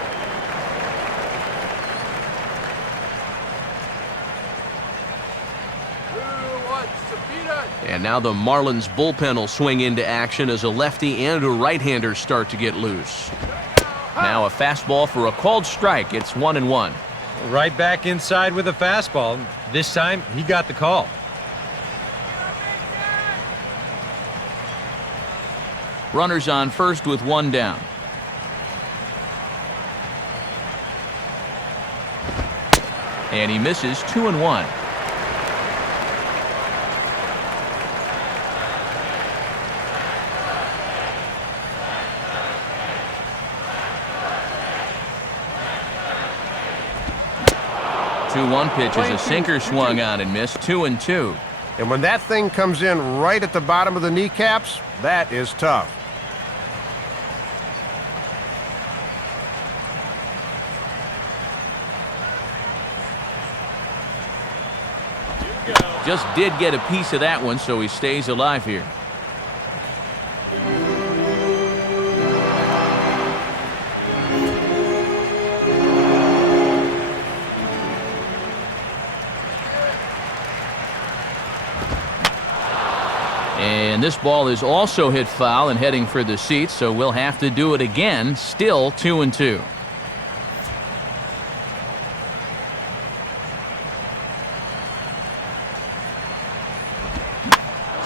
And now the Marlins bullpen will swing into action as a lefty and a right-hander start to get loose. Now a fastball for a called strike. It's 1-1. Right back inside with a fastball. This time, he got the call. Runners on first with one down. And he misses 2-1. Two-one pitch is a sinker swung on and missed. 2-2. And when that thing comes in right at the bottom of the kneecaps, that is tough. Just did get a piece of that one, so he stays alive here. And this ball is also hit foul and heading for the seats, so we'll have to do it again. Still 2-2.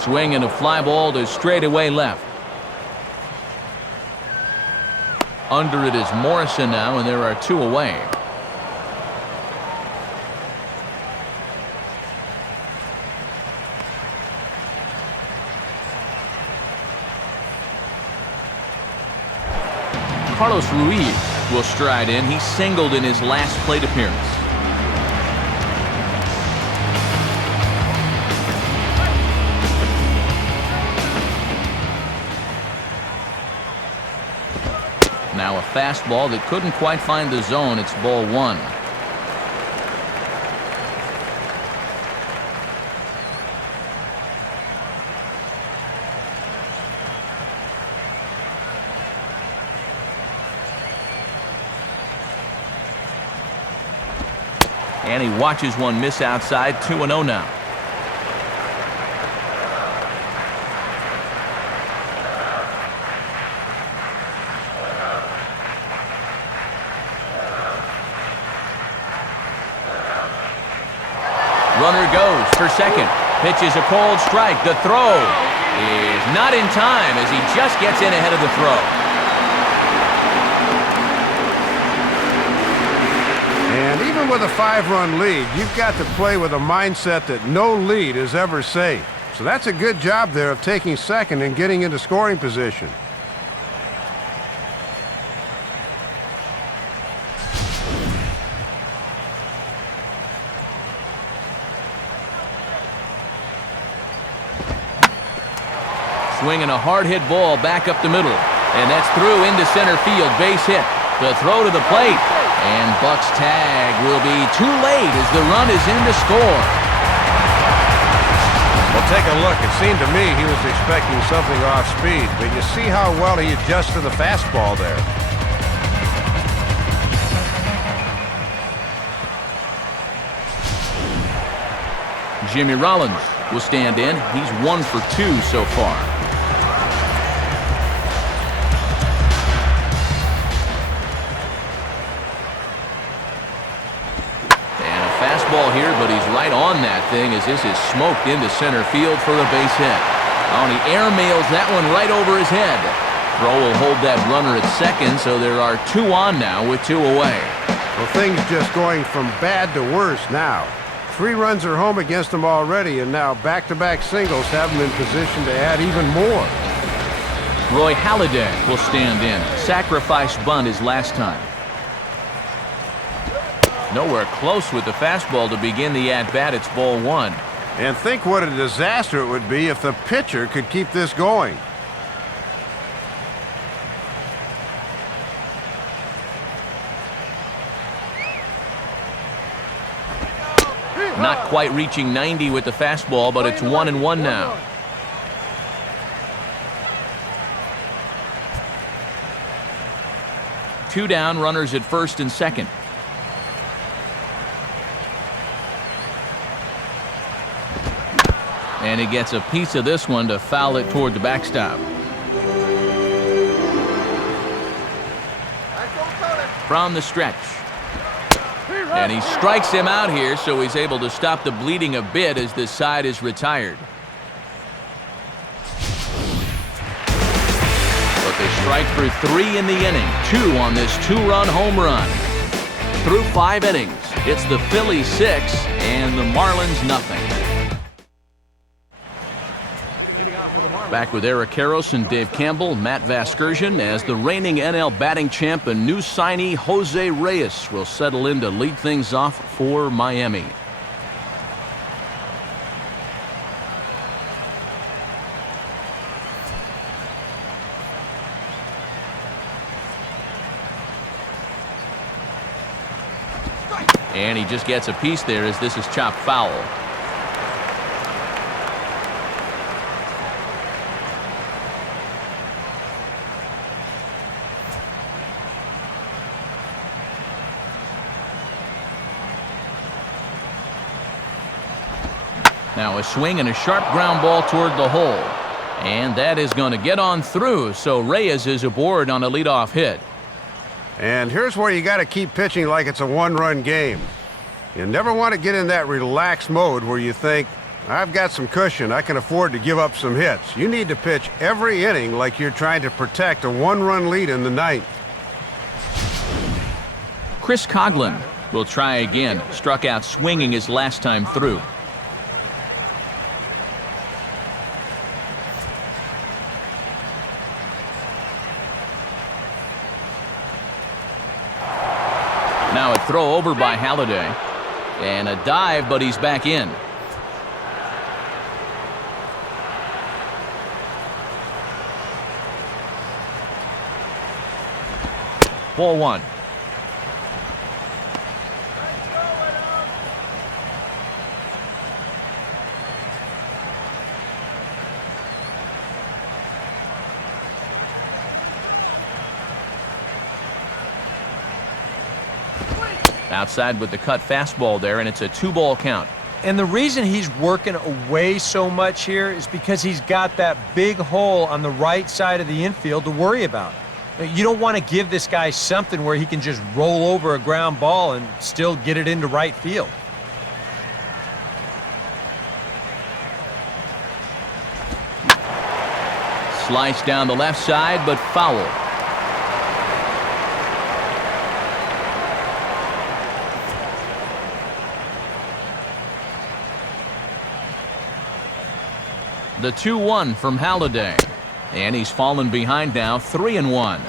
Swing and a fly ball to straightaway left. Under it is Morrison now, and there are two away. Carlos Ruiz will stride in. He singled in his last plate appearance. Now a fastball that couldn't quite find the zone. It's ball one. And he watches one miss outside. 2-0 now. Runner goes for second. Pitches a cold strike. The throw is not in time as he just gets in ahead of the throw. And even with a 5-run lead, you've got to play with a mindset that no lead is ever safe. So that's a good job there of taking second and getting into scoring position. Swinging a hard-hit ball back up the middle. And that's through into center field. Base hit. The throw to the plate. And Buck's tag will be too late as the run is in to score. Well, take a look. It seemed to me he was expecting something off speed, but you see how well he adjusts to the fastball there. Jimmy Rollins will stand in. He's 1 for 2 so far. Ball here, but he's right on that thing as this is smoked into center field for a base hit. Oh, and he airmails that one right over his head. Throw will hold that runner at second, so there are 2 on now with 2 away. Well, things just going from bad to worse now. 3 runs are home against them already, and now back-to-back singles have them in position to add even more. Roy Halladay will stand in. Sacrifice bunt his last time. Nowhere close with the fastball to begin the at-bat. It's ball 1. And think what a disaster it would be if the pitcher could keep this going. Not quite reaching 90 with the fastball, but it's 1-1 now. Two down, runners at first and second. And he gets a piece of this one to foul it toward the backstop. From the stretch. And he strikes him out here, so he's able to stop the bleeding a bit as this side is retired. But they strike for 3 in the inning, 2 on this 2-run home run. Through 5 innings, it's the Phillies 6 and the Marlins nothing. Back with Eric Karros and Dave Campbell, Matt Vasgersian, as the reigning NL batting champ and new signee Jose Reyes will settle in to lead things off for Miami. And he just gets a piece there as this is chopped foul. Now a swing and a sharp ground ball toward the hole. And that is going to get on through, so Reyes is aboard on a leadoff hit. And here's where you got to keep pitching like it's a one-run game. You never want to get in that relaxed mode where you think, I've got some cushion, I can afford to give up some hits. You need to pitch every inning like you're trying to protect a one-run lead in the ninth. Chris Coghlan will try again. Struck out swinging his last time through. Now a throw over by Halladay. And a dive, but he's back in. Ball 1. Outside with the cut fastball there, and it's a 2-ball count. And the reason he's working away so much here is because he's got that big hole on the right side of the infield to worry about. You don't want to give this guy something where he can just roll over a ground ball and still get it into right field. Slice down the left side, but foul. The 2-1 from Halladay. And he's fallen behind now, 3-1.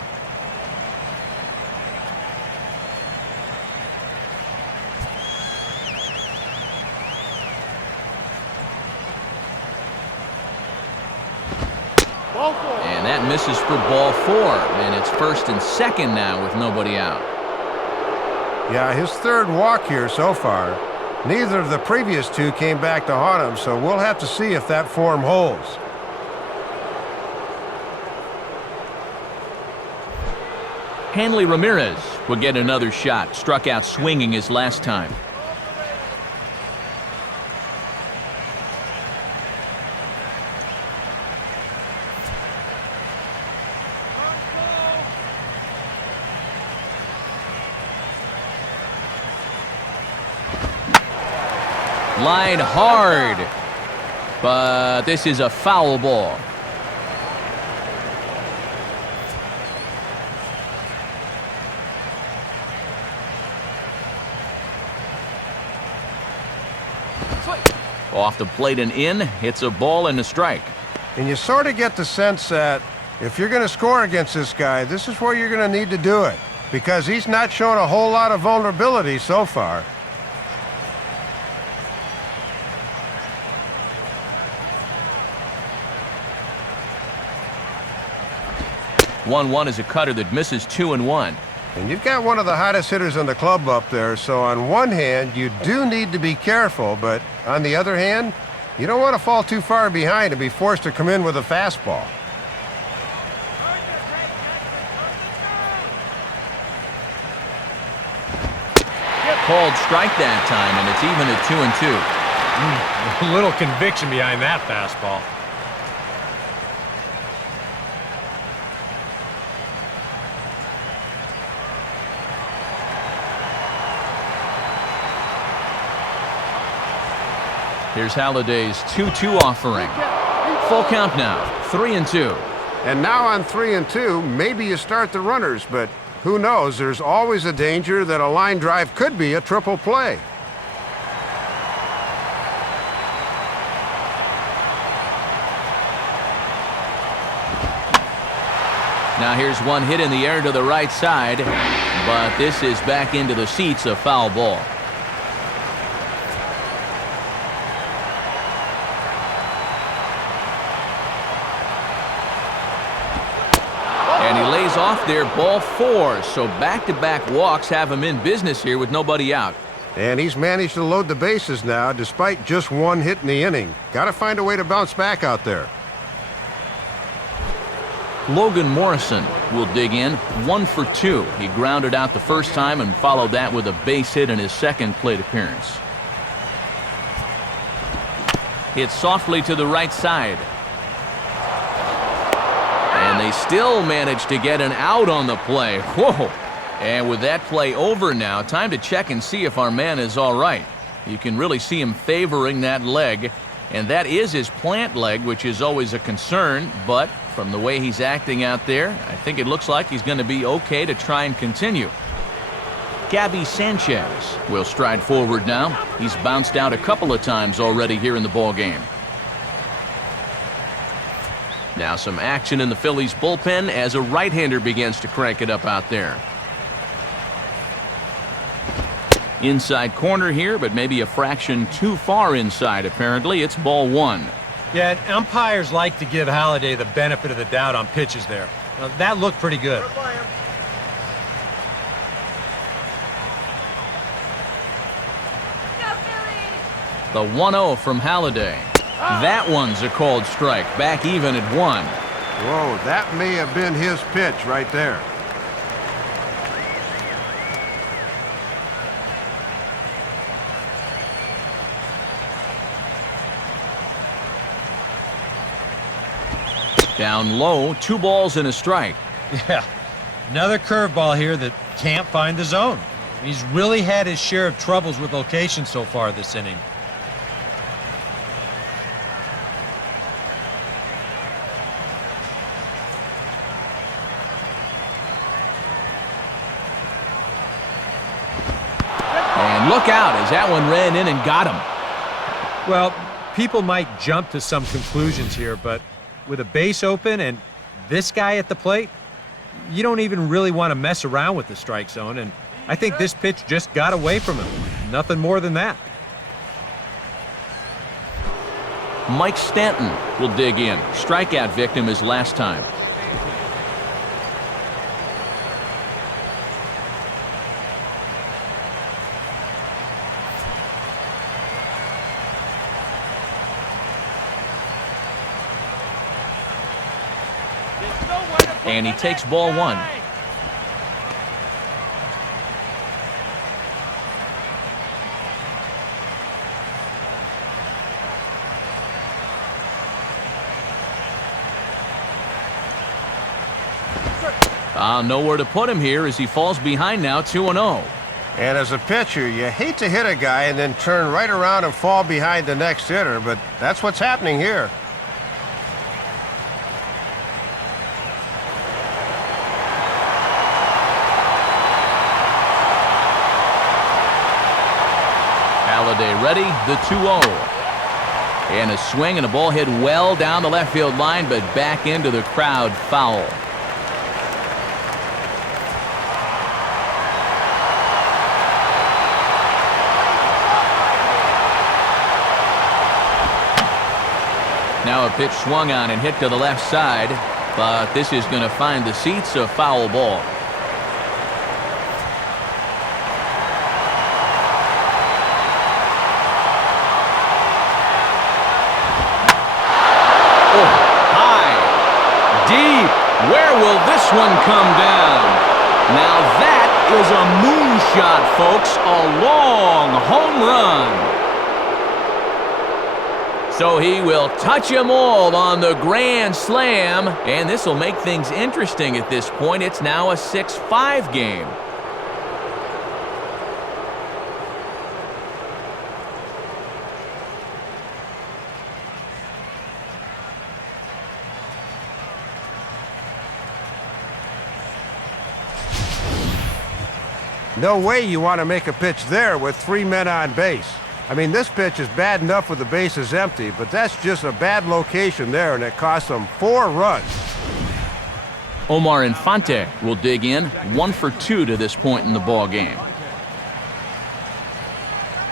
Ball 4. And that misses for ball 4. And it's 1st and 2nd now with nobody out. Yeah, his 3rd walk here so far. Neither of the previous 2 came back to haunt him, so we'll have to see if that form holds. Hanley Ramirez will get another shot. Struck out swinging his last time. Line hard, but this is a foul ball. Off the plate and in, it's a ball and a strike. And you sort of get the sense that if you're going to score against this guy, this is where you're going to need to do it, because he's not shown a whole lot of vulnerability so far. One is a cutter that misses 2-1. And you've got one of the hottest hitters in the club up there, so on one hand, you do need to be careful, but on the other hand, you don't want to fall too far behind and be forced to come in with a fastball. Called strike that time, and it's even at 2-2. A little conviction behind that fastball. Here's Halliday's 2-2 offering. Full count now, 3-2. And now on 3-2, maybe you start the runners, but who knows? There's always a danger that a line drive could be a triple play. Now here's one hit in the air to the right side, but this is back into the seats, a foul ball. And he lays off there, ball 4. So back-to-back walks have him in business here with nobody out. And he's managed to load the bases now despite just one hit in the inning. Got to find a way to bounce back out there. Logan Morrison will dig in, 1 for 2. He grounded out the first time and followed that with a base hit in his second plate appearance. Hit softly to the right side. And they still managed to get an out on the play. Whoa! And with that play over now, time to check and see if our man is all right. You can really see him favoring that leg, and that is his plant leg, which is always a concern, but from the way he's acting out there, I think it looks like he's going to be okay to try and continue. Gabby Sanchez will stride forward now. He's bounced out a couple of times already here in the ball game. Now some action in the Phillies bullpen as a right-hander begins to crank it up out there. Inside corner here, but maybe a fraction too far inside apparently. It's ball 1. Yeah, umpires like to give Halliday the benefit of the doubt on pitches there. Now, that looked pretty good. The 1-0 from Halliday. That one's a called strike. Back even at 1. Whoa, that may have been his pitch right there. Down low, 2 balls and a strike. Yeah, another curveball here that can't find the zone. He's really had his share of troubles with location so far this inning. And look out as that one ran in and got him. Well, people might jump to some conclusions here, but with a base open and this guy at the plate, you don't even really want to mess around with the strike zone, and I think this pitch just got away from him. Nothing more than that. Mike Stanton will dig in. Strikeout victim his last time. And he takes ball 1. Nowhere to put him here as he falls behind now, 2-0. And as a pitcher, you hate to hit a guy and then turn right around and fall behind the next hitter, but that's what's happening here. Halliday ready, the 2-0. And a swing and a ball hit well down the left field line, but back into the crowd, foul. Now a pitch swung on and hit to the left side, but this is going to find the seats, a foul ball. Oh, high, deep. Where will this one come down? Now that is a moonshot, folks. A long home run. So he will touch them all on the grand slam, and this will make things interesting at this point. It's now a 6-5 game. No way you want to make a pitch there with 3 men on base. I mean, this pitch is bad enough with the bases empty, but that's just a bad location there, and it cost them 4 runs. Omar Infante will dig in, 1 for 2 to this point in the ball game.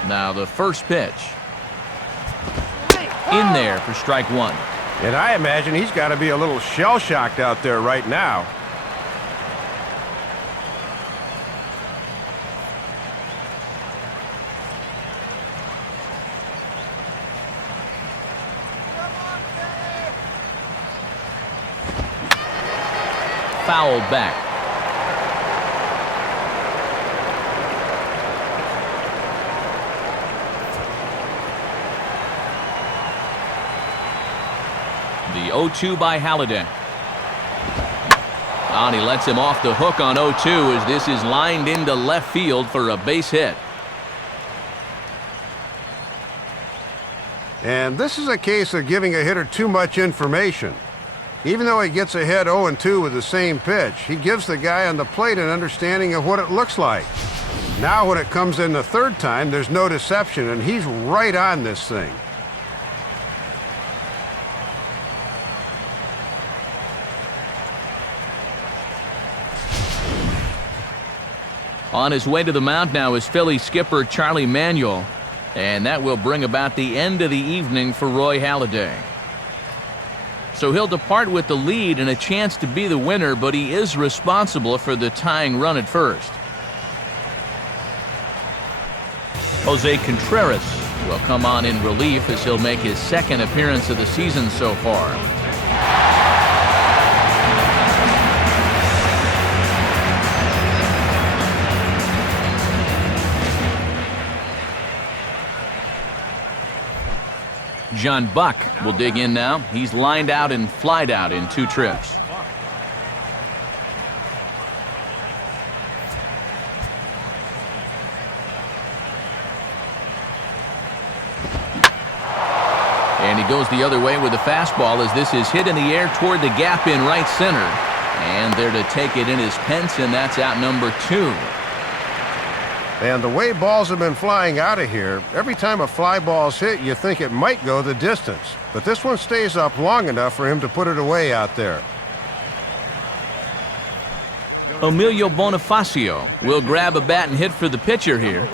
Now the first pitch. In there for strike 1. And I imagine he's got to be a little shell-shocked out there right now. Fouled back. The 0-2 by Halliday. And he lets him off the hook on 0-2 as this is lined into left field for a base hit. And this is a case of giving a hitter too much information. Even though he gets ahead 0-2 with the same pitch, he gives the guy on the plate an understanding of what it looks like. Now when it comes in the third time, there's no deception, and he's right on this thing. On his way to the mound now is Philly skipper Charlie Manuel, and that will bring about the end of the evening for Roy Halladay. So he'll depart with the lead and a chance to be the winner, but he is responsible for the tying run at first. Jose Contreras will come on in relief as he'll make his second appearance of the season so far. John Buck will dig in now. He's lined out and flied out in 2 trips. And he goes the other way with a fastball as this is hit in the air toward the gap in right center. And there to take it in is Pence, and that's out number 2. And the way balls have been flying out of here, every time a fly ball's hit, you think it might go the distance. But this one stays up long enough for him to put it away out there. Emilio Bonifacio will grab a bat and hit for the pitcher here.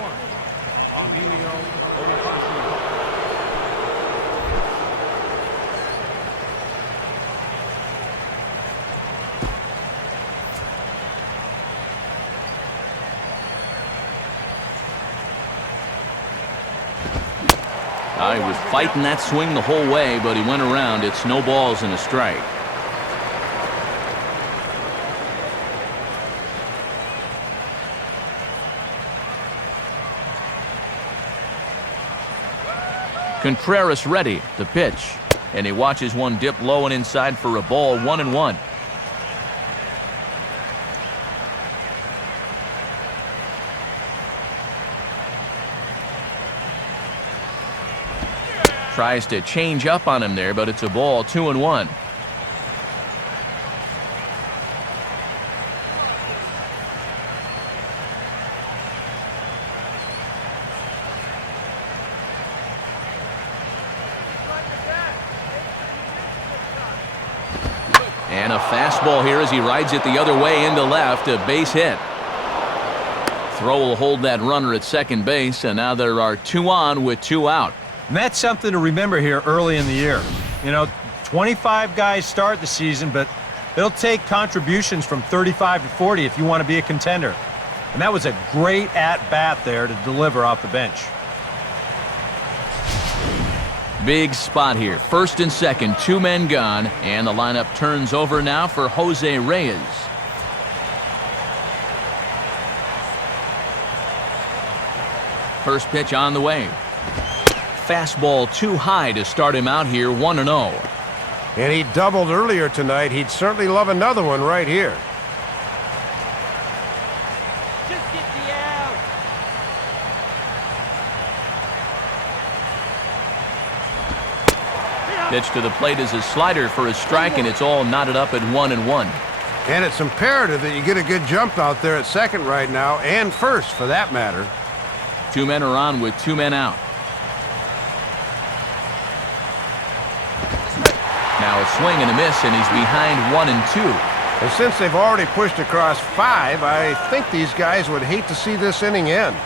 He was fighting that swing the whole way, but he went around. It's no balls and a strike. Contreras ready to pitch, and he watches one dip low and inside for a ball, 1-1. Tries to change up on him there, but it's a ball, 2-1. And a fastball here as he rides it the other way into left, a base hit. Throw will hold that runner at second base, and now there are 2 on with 2 out. And that's something to remember here early in the year. You know, 25 guys start the season, but it'll take contributions from 35 to 40 if you want to be a contender. And that was a great at-bat there to deliver off the bench. Big spot here. First and second, 2 men gone, and the lineup turns over now for Jose Reyes. First pitch on the way. Fastball too high to start him out here, 1-0. And he doubled earlier tonight. He'd certainly love another one right here. Just get the out. Pitch to the plate is a slider for a strike, and it's all knotted up at 1-1. And it's imperative that you get a good jump out there at second right now, and first for that matter. 2 men are on with 2 men out. Now a swing and a miss, and he's behind 1-2. And since they've already pushed across 5, I think these guys would hate to see this inning end.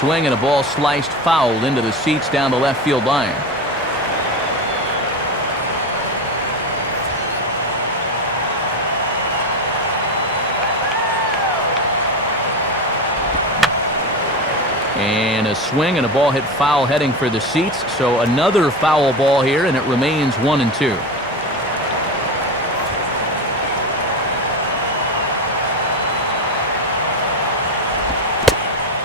Swing and a ball sliced foul into the seats down the left field line. And a swing and a ball hit foul heading for the seats. So another foul ball here, and it remains 1-2.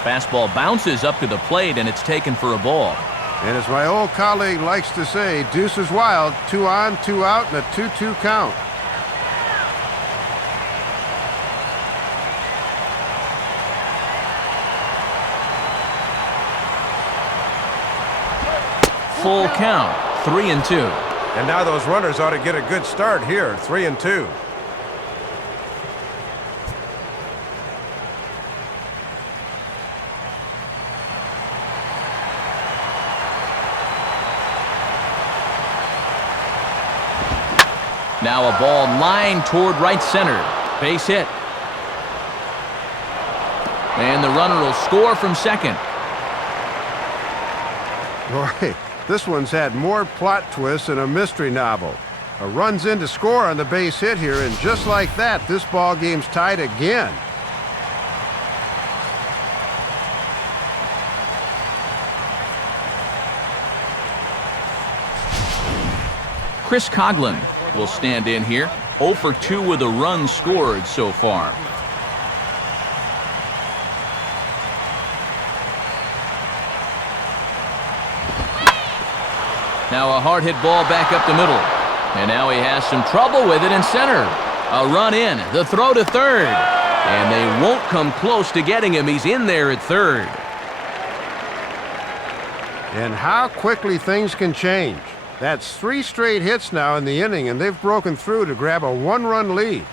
Fastball bounces up to the plate, and it's taken for a ball. And as my old colleague likes to say, deuce is wild, 2 on, 2 out, and a 2-2 count. Full count, 3-2. And now those runners ought to get a good start here, 3-2. Now a ball lined toward right center. Base hit. And the runner will score from second. Boy, this one's had more plot twists than a mystery novel. A run's in to score on the base hit here, and just like that, this ball game's tied again. Chris Coughlin will stand in here. 0 for 2 with a run scored so far. Now a hard hit ball back up the middle. And now he has some trouble with it in center. A run in, the throw to third. And they won't come close to getting him. He's in there at third. And how quickly things can change. That's 3 straight hits now in the inning, and they've broken through to grab a 1-run lead.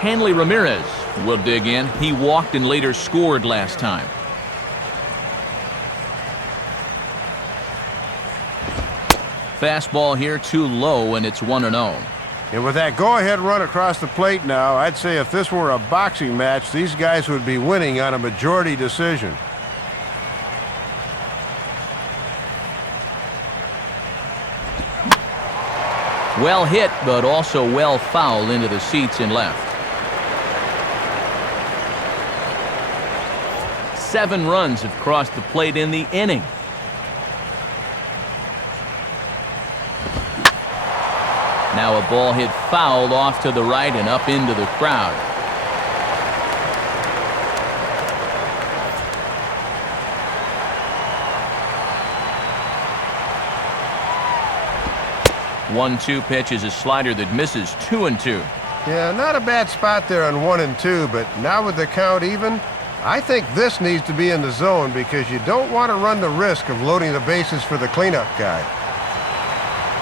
Hanley Ramirez will dig in. He walked and later scored last time. Fastball here too low, and it's 1-0. And with that go-ahead run across the plate now, I'd say if this were a boxing match, these guys would be winning on a majority decision. Well hit, but also well fouled into the seats and left. 7 runs have crossed the plate in the inning. Now a ball hit foul off to the right and up into the crowd. One-two pitch is a slider that misses 2-2. Yeah, not a bad spot there on 1-2, but now with the count even, I think this needs to be in the zone because you don't want to run the risk of loading the bases for the cleanup guy.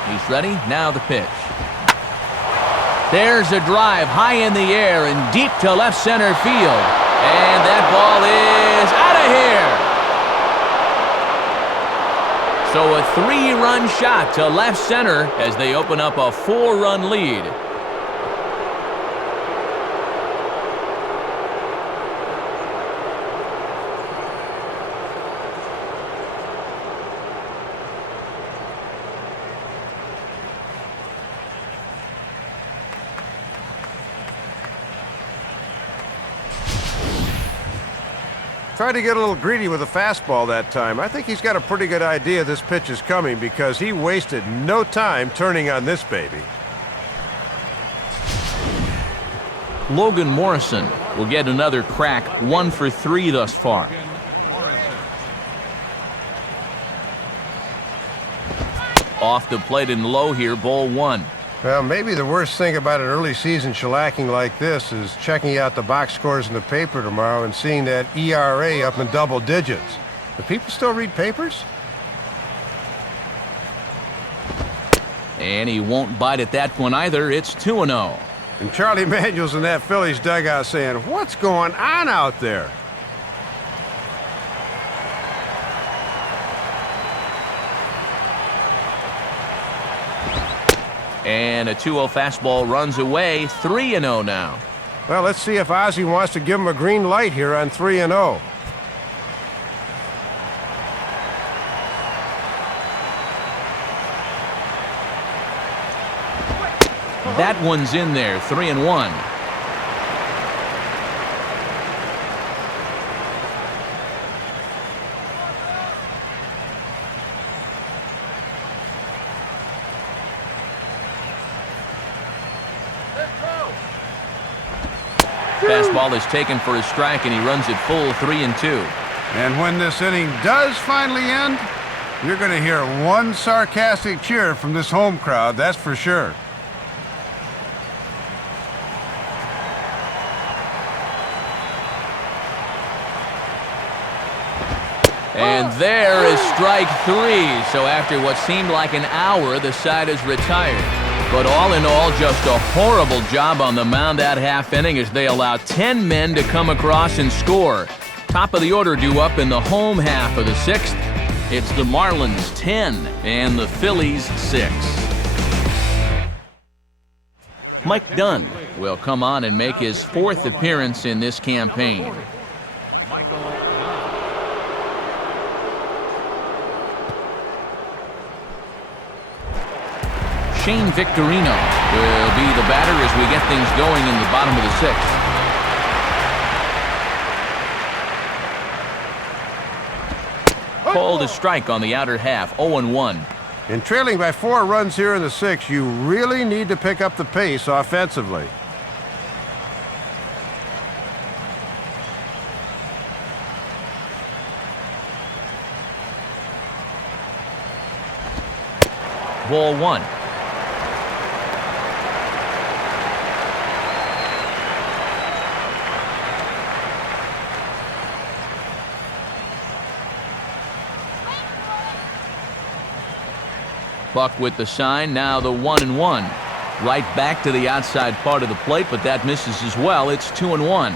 He's ready, now the pitch. There's a drive high in the air and deep to left center field. And that ball is out of here. So a 3-run shot to left center as they open up a 4-run lead. Tried to get a little greedy with the fastball that time. I think he's got a pretty good idea this pitch is coming because he wasted no time turning on this baby. Logan Morrison will get another crack, 1 for 3 thus far. Off the plate and low here, ball one. Well, maybe the worst thing about an early season shellacking like this is checking out the box scores in the paper tomorrow and seeing that ERA up in double digits. Do people still read papers? And he won't bite at that one either. It's 2-0. And Charlie Manuel's in that Phillies dugout saying, "What's going on out there?" And a 2-0 fastball runs away. 3-0 now. Well, let's see if Ozzie wants to give him a green light here on 3-0. That one's in there. 3-1. Fastball is taken for a strike, and he runs it full 3-2. And when this inning does finally end, you're going to hear one sarcastic cheer from this home crowd, that's for sure. And there is strike three. So after what seemed like an hour, the side is retired. But all in all, just a horrible job on the mound that half inning as they allow 10 men to come across and score. Top of the order due up in the home half of the sixth. It's the Marlins 10 and the Phillies 6. Mike Dunn will come on and make his fourth appearance in this campaign. Shane Victorino will be the batter as we get things going in the bottom of the sixth. Called a strike on the outer half, 0-1. In trailing by 4 runs here in the sixth, you really need to pick up the pace offensively. Ball one. Buck with the sign, now the 1-1. Right back to the outside part of the plate, but that misses as well. It's 2-1.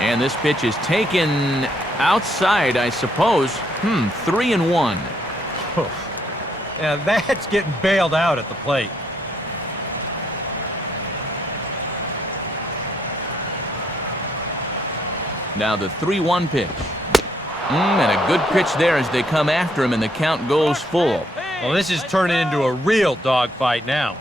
And this pitch is taken outside, I suppose. 3-1. Yeah, that's getting bailed out at the plate. Now the 3-1 pitch. And a good pitch there as they come after him, and the count goes full. Well, this is turning into a real dogfight now.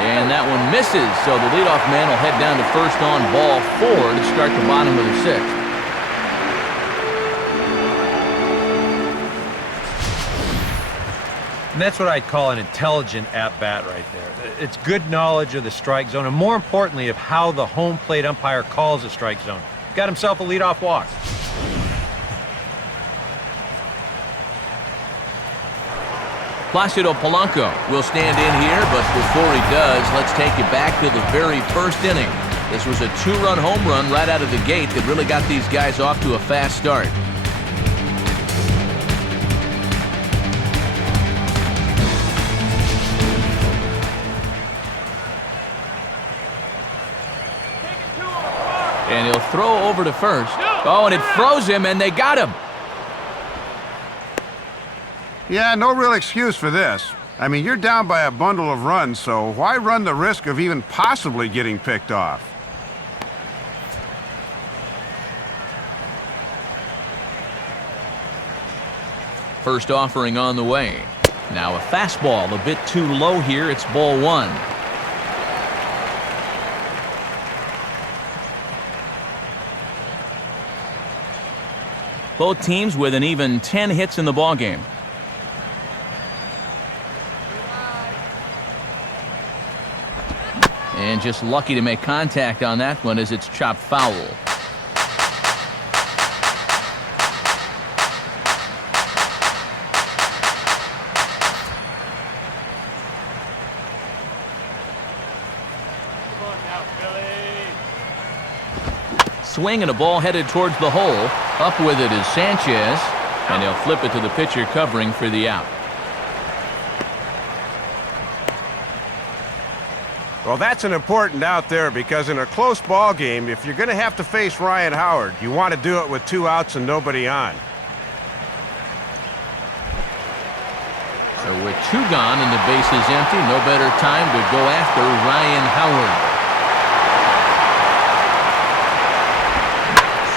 And that one misses, so the leadoff man will head down to first on ball 4 to start the bottom of the sixth. And that's what I'd call an intelligent at-bat right there. It's good knowledge of the strike zone, and more importantly, of how the home plate umpire calls the strike zone. Got himself a leadoff walk. Placido Polanco will stand in here, but before he does, let's take you back to the very first inning. This was a 2-run home run right out of the gate that really got these guys off to a fast start. And he'll throw over to first. Oh, and it froze him, and they got him. Yeah, no real excuse for this. I mean, you're down by a bundle of runs, so why run the risk of even possibly getting picked off? First offering on the way. Now a fastball a bit too low here. It's ball 1. Both teams with an even 10 hits in the ballgame. And just lucky to make contact on that one as it's chopped foul. Come on now, Phillies. Swing and a ball headed towards the hole. Up with it is Sanchez, and he'll flip it to the pitcher covering for the out. Well, that's an important out there because in a close ball game, if you're going to have to face Ryan Howard, you want to do it with 2 outs and nobody on. So with 2 gone and the bases empty, no better time to go after Ryan Howard.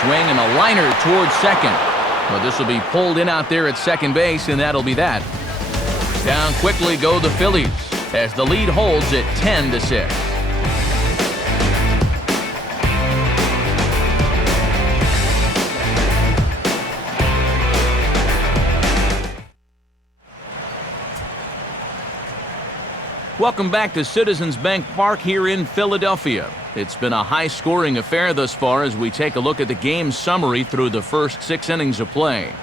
Swing and a liner towards second. Well, this will be pulled in out there at second base, and that'll be that. Down quickly go the Phillies as the lead holds at 10-6. Welcome back to Citizens Bank Park here in Philadelphia. It's been a high-scoring affair thus far as we take a look at the game summary through the first 6 innings of play.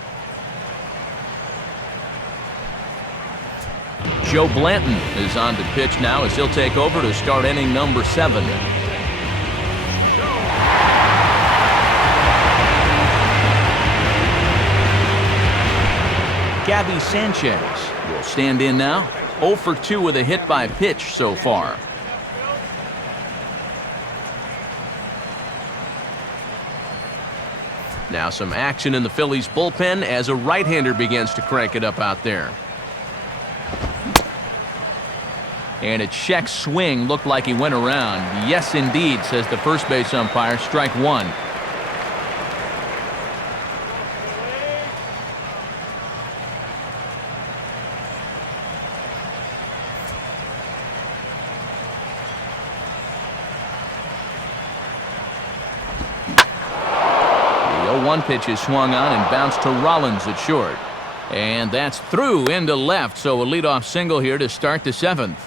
Joe Blanton is on to pitch now as he'll take over to start inning number 7. Gabby Sanchez will stand in now. 0 for 2 with a hit by pitch so far. Now some action in the Phillies bullpen as a right-hander begins to crank it up out there. And a check swing looked like he went around. Yes, indeed, says the first base umpire. Strike 1. The 0-1 pitch is swung on and bounced to Rollins at short. And that's through into left, so a leadoff single here to start the 7th.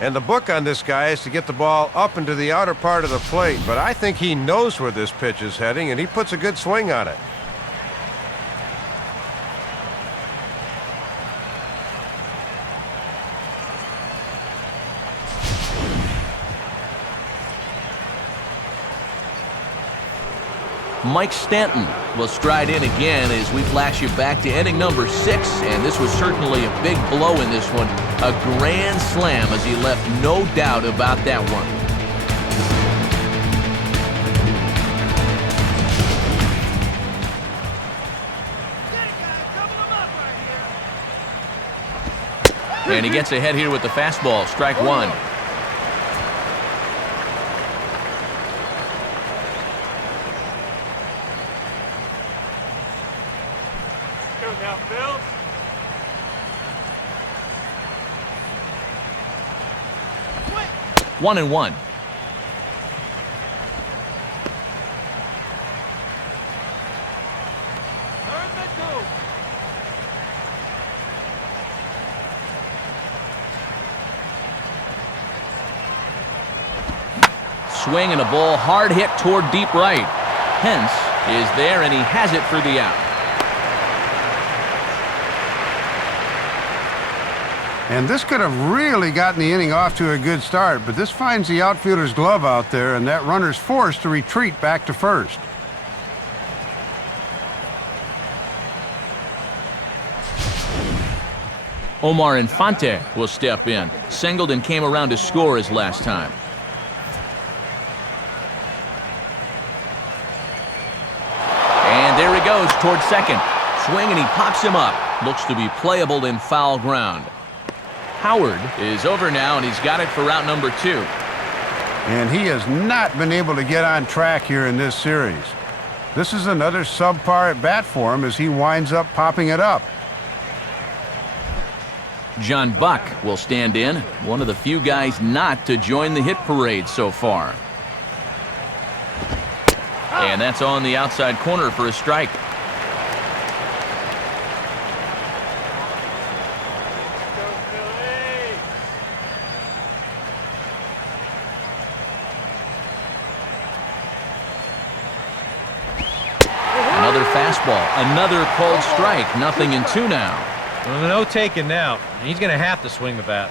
And the book on this guy is to get the ball up into the outer part of the plate, but I think he knows where this pitch is heading, and he puts a good swing on it. Mike Stanton will stride in again as we flash you back to inning number 6, and this was certainly a big blow in this one. A grand slam as he left no doubt about that one. And he gets ahead here with the fastball. Strike 1. Go now, Phil. 1-1. Swing and a ball hard hit toward deep right. Hence is there, and he has it for the out. And this could have really gotten the inning off to a good start, but this finds the outfielder's glove out there, and that runner's forced to retreat back to first. Omar Infante will step in. Singled and came around to score his last time. And there he goes towards second. Swing and he pops him up. Looks to be playable in foul ground. Howard is over now, and he's got it for route number 2. And he has not been able to get on track here in this series. This is another subpar at bat for him as he winds up popping it up. John Buck will stand in, one of the few guys not to join the hit parade so far. And that's on the outside corner for a strike. Another fastball, another cold strike, 0-2 now. Well, no taking now. He's going to have to swing the bat.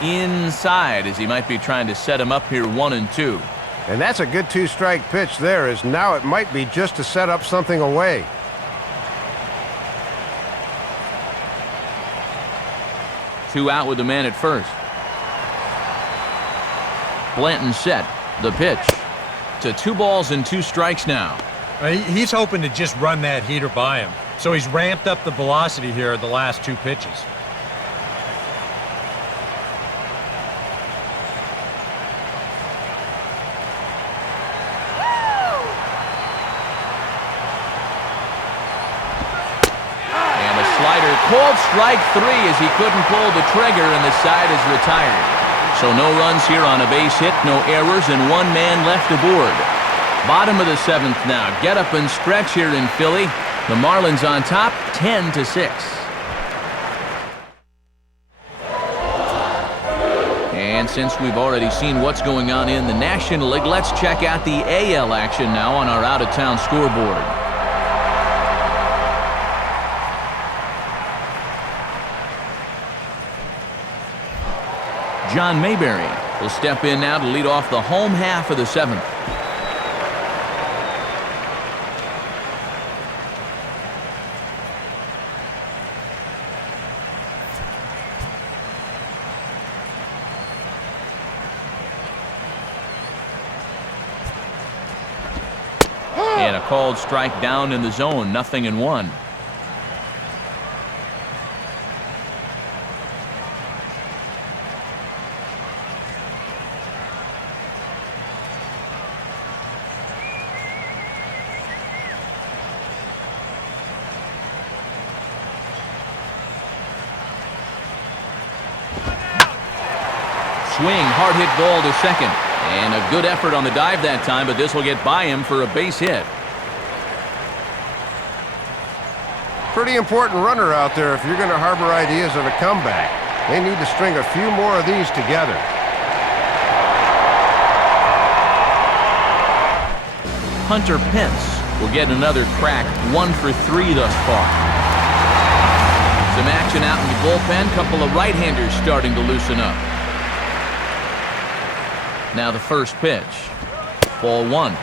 Inside, as he might be trying to set him up here 1-2. And that's a good two-strike pitch there, as now it might be just to set up something away. Two out with the man at first. Blanton set. The pitch. To 2 balls and 2 strikes now. He's hoping to just run that heater by him. So he's ramped up the velocity here at the last 2 pitches. And a slider. Cold strike 3 as he couldn't pull the trigger, and the side is retired. So no runs here on a base hit, no errors, and 1 man left aboard. Bottom of the 7th now. Get up and stretch here in Philly. The Marlins on top, 10-6. And since we've already seen what's going on in the National League, let's check out the AL action now on our out-of-town scoreboard. John Mayberry will step in now to lead off the home half of the 7th. And a called strike down in the zone, 0-1. Swing, hard hit ball to second. And a good effort on the dive that time, but this will get by him for a base hit. Pretty important runner out there if you're going to harbor ideas of a comeback. They need to string a few more of these together. Hunter Pence will get another crack, 1 for 3 thus far. Some action out in the bullpen, couple of right-handers starting to loosen up. Now the first pitch. Ball 1.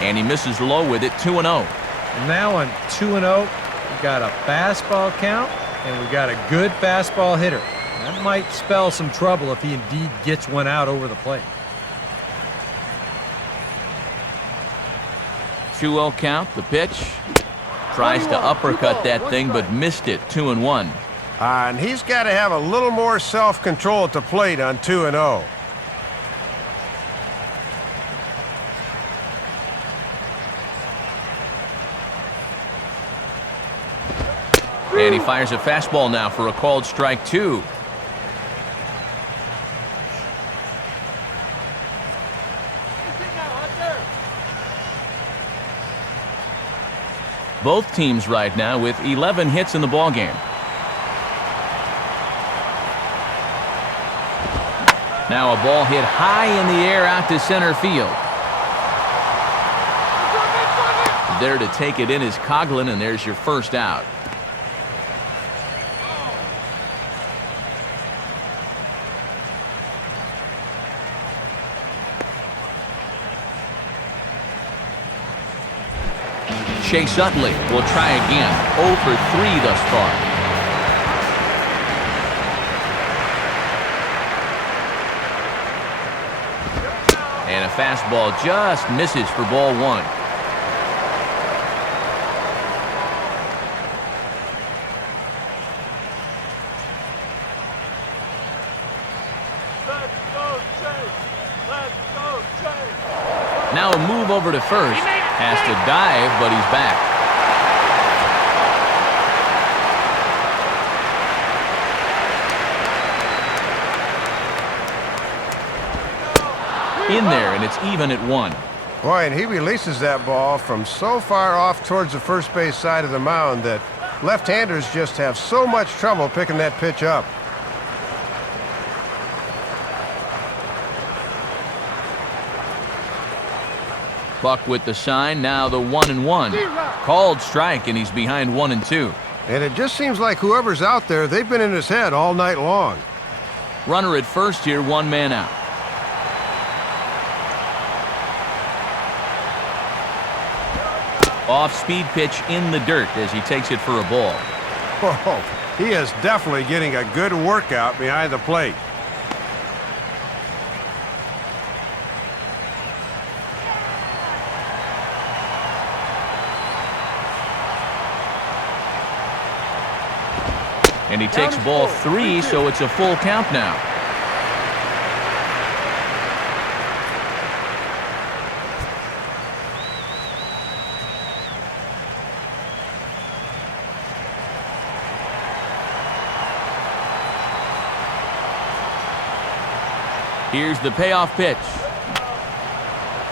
And he misses low with it, 2-0. Now on 2-0, we got a fastball count, and we got a good fastball hitter. That might spell some trouble if he indeed gets one out over the plate. 2-0 count, the pitch. Tries to uppercut that thing, but missed it, 2-1. And he's got to have a little more self-control at the plate on 2-0. And he fires a fastball now for a called strike 2. Both teams right now with 11 hits in the ballgame. Now a ball hit high in the air out to center field. There to take it in is Coughlin, and there's your first out. Chase Utley will try again. 0 for 3 thus far. And a fastball just misses for ball 1. Let's go, Chase! Let's go, Chase! Now a move over to first. Has to dive, but he's back. In there, and it's even at 1. Boy, and he releases that ball from so far off towards the first base side of the mound that left-handers just have so much trouble picking that pitch up. Buck with the sign, now the 1-1. Called strike, and he's behind 1-2. And it just seems like whoever's out there, they've been in his head all night long. Runner at first here, 1 man out. Off-speed pitch in the dirt as he takes it for a ball. Oh, he is definitely getting a good workout behind the plate. And he takes ball 3, so it's a full count now. Here's the payoff pitch.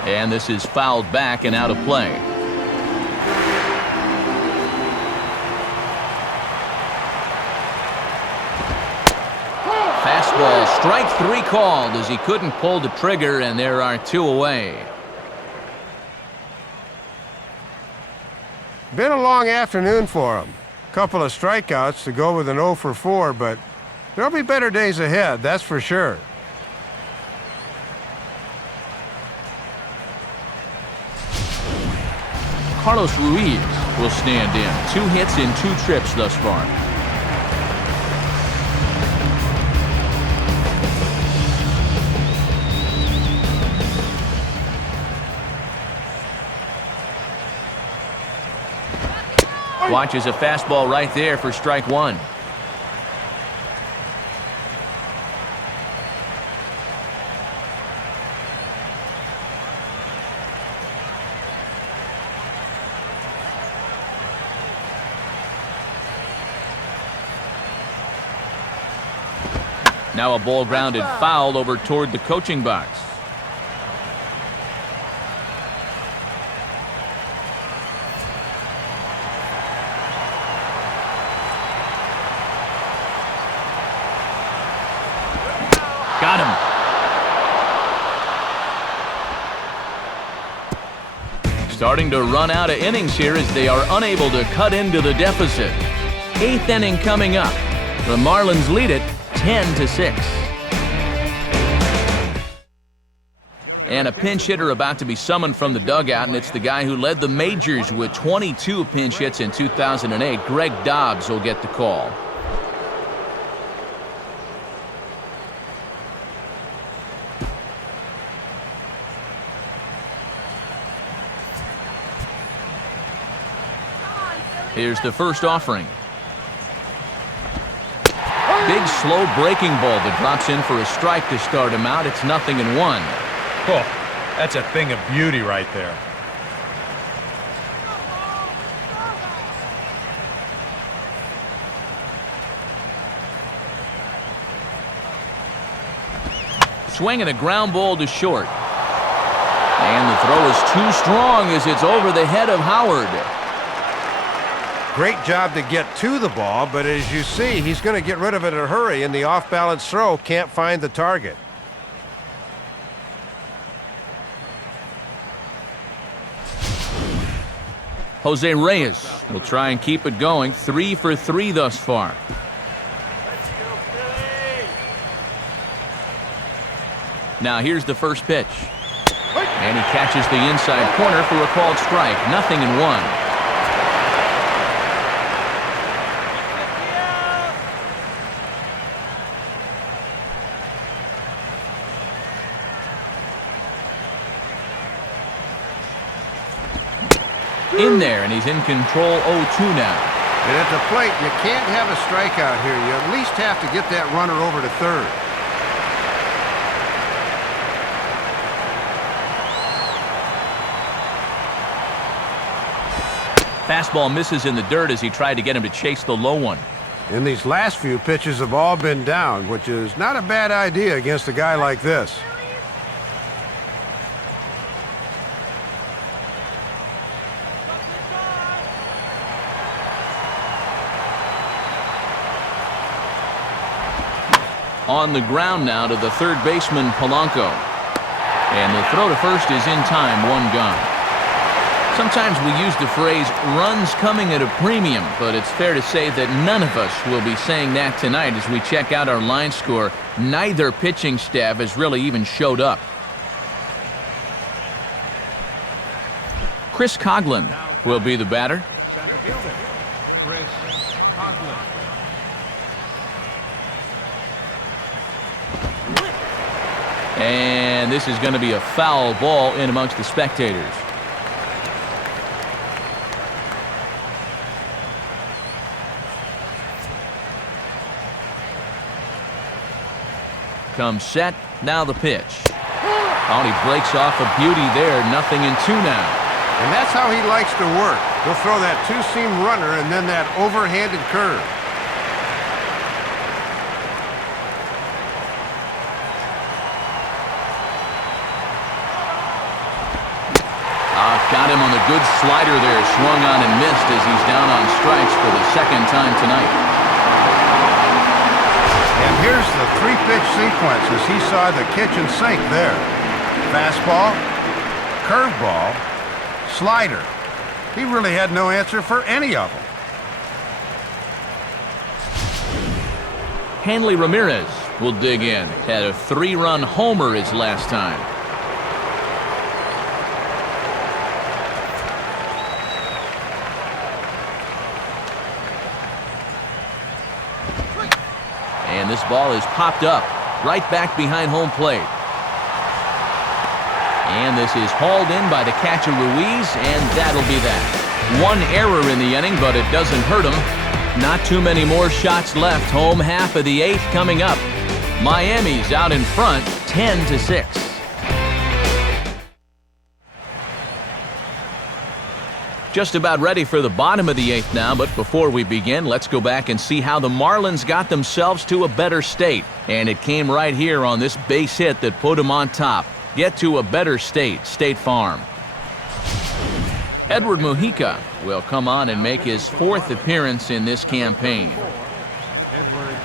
And this is fouled back and out of play. Fastball, strike 3 called as he couldn't pull the trigger, and there are 2 away. Been a long afternoon for him. Couple of strikeouts to go with an 0 for 4, but there'll be better days ahead, that's for sure. Carlos Ruiz will stand in. 2 hits in 2 trips thus far. Watches a fastball right there for strike 1. Now a ball grounded foul over toward the coaching box. Got him. Starting to run out of innings here as they are unable to cut into the deficit. 8th inning coming up. The Marlins lead it 10-6. And a pinch hitter about to be summoned from the dugout, and it's the guy who led the majors with 22 pinch hits in 2008. Greg Dobbs will get the call. Here's the first offering. Big, slow breaking ball that drops in for a strike to start him out. It's 0-1. Oh, that's a thing of beauty right there. Swinging a ground ball to short. And the throw is too strong as it's over the head of Howard. Great job to get to the ball, but as you see, he's going to get rid of it in a hurry, and the off-balance throw can't find the target. Jose Reyes will try and keep it going. 3 for 3 thus far. Now here's the first pitch. And he catches the inside corner for a called strike. 0-1. In there, and he's in control 0-2 now. And at the plate, you can't have a strikeout here. You at least have to get that runner over to third. Fastball misses in the dirt as he tried to get him to chase the low one. And these last few pitches have all been down, which is not a bad idea against a guy like this. On the ground now to the third baseman, Polanco. And the throw to first is in time, 1 gone. Sometimes we use the phrase runs coming at a premium, but it's fair to say that none of us will be saying that tonight as we check out our line score. Neither pitching staff has really even showed up. Chris Coughlin will be the batter. Center fielder, Chris Coughlin. And this is going to be a foul ball in amongst the spectators. Comes set, now the pitch. Oh, he breaks off a beauty there, 0-2 now. And that's how he likes to work. He'll throw that two-seam runner and then that overhanded curve. Got him on the good slider there, swung on and missed as he's down on strikes for the second time tonight. And here's the 3-pitch sequence as he saw the kitchen sink there. Fastball, curveball, slider. He really had no answer for any of them. Hanley Ramirez will dig in. Had a 3-run homer his last time. And this ball is popped up right back behind home plate. And this is hauled in by the catcher Ruiz, and that'll be that. 1 error in the inning, but it doesn't hurt him. Not too many more shots left. Home half of the 8th coming up. Miami's out in front, 10-6. Just about ready for the bottom of the 8th now, but before we begin, let's go back and see how the Marlins got themselves to a better state. And it came right here on this base hit that put them on top. Get to a better state, State Farm. Edward Mujica will come on and make his 4th appearance in this campaign. Edward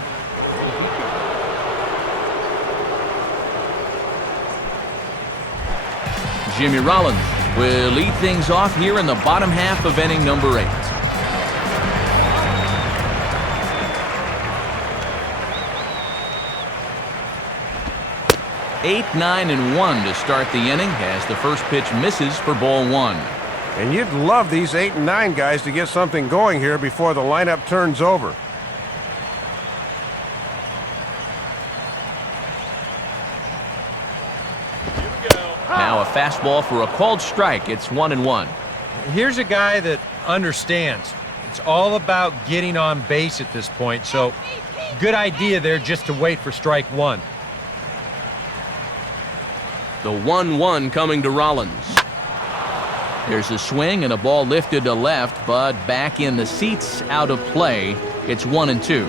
Jimmy Rollins will lead things off here in the bottom half of inning number 8. 8-9-1 to start the inning as the first pitch misses for ball 1. And you'd love these 8 and 9 guys to get something going here before the lineup turns over. Now a fastball for a called strike. It's 1-1. Here's a guy that understands. It's all about getting on base at this point, so good idea there just to wait for strike 1. The 1-1 coming to Rollins. There's a swing and a ball lifted to left, but back in the seats, out of play. It's 1-2.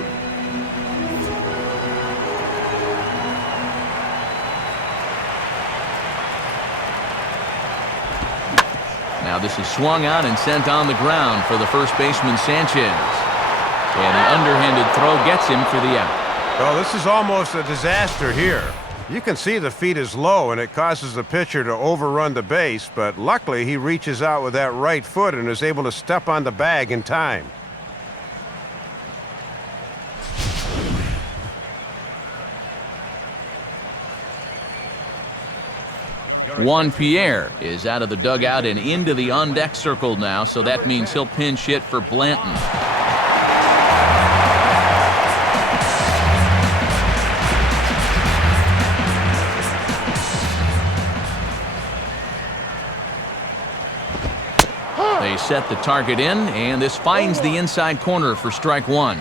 Now this is swung on and sent on the ground for the first baseman Sanchez. And the underhanded throw gets him for the out. Well, this is almost a disaster here. You can see the feet is low and it causes the pitcher to overrun the base, but luckily he reaches out with that right foot and is able to step on the bag in time. Juan Pierre is out of the dugout and into the on-deck circle now, so that means he'll pinch hit for Blanton. They set the target in, and this finds the inside corner for strike 1.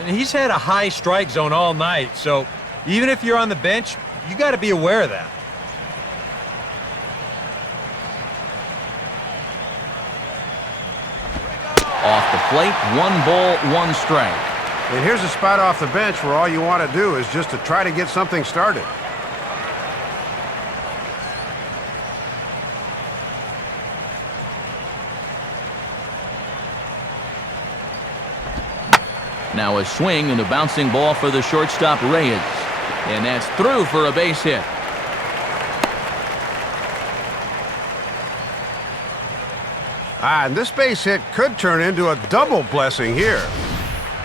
And he's had a high strike zone all night, so even if you're on the bench, you got to be aware of that. Off the plate, 1 ball, 1 strike. And here's a spot off the bench where all you want to do is just to try to get something started. Now a swing and a bouncing ball for the shortstop Reyes. And that's through for a base hit. And this base hit could turn into a double blessing here.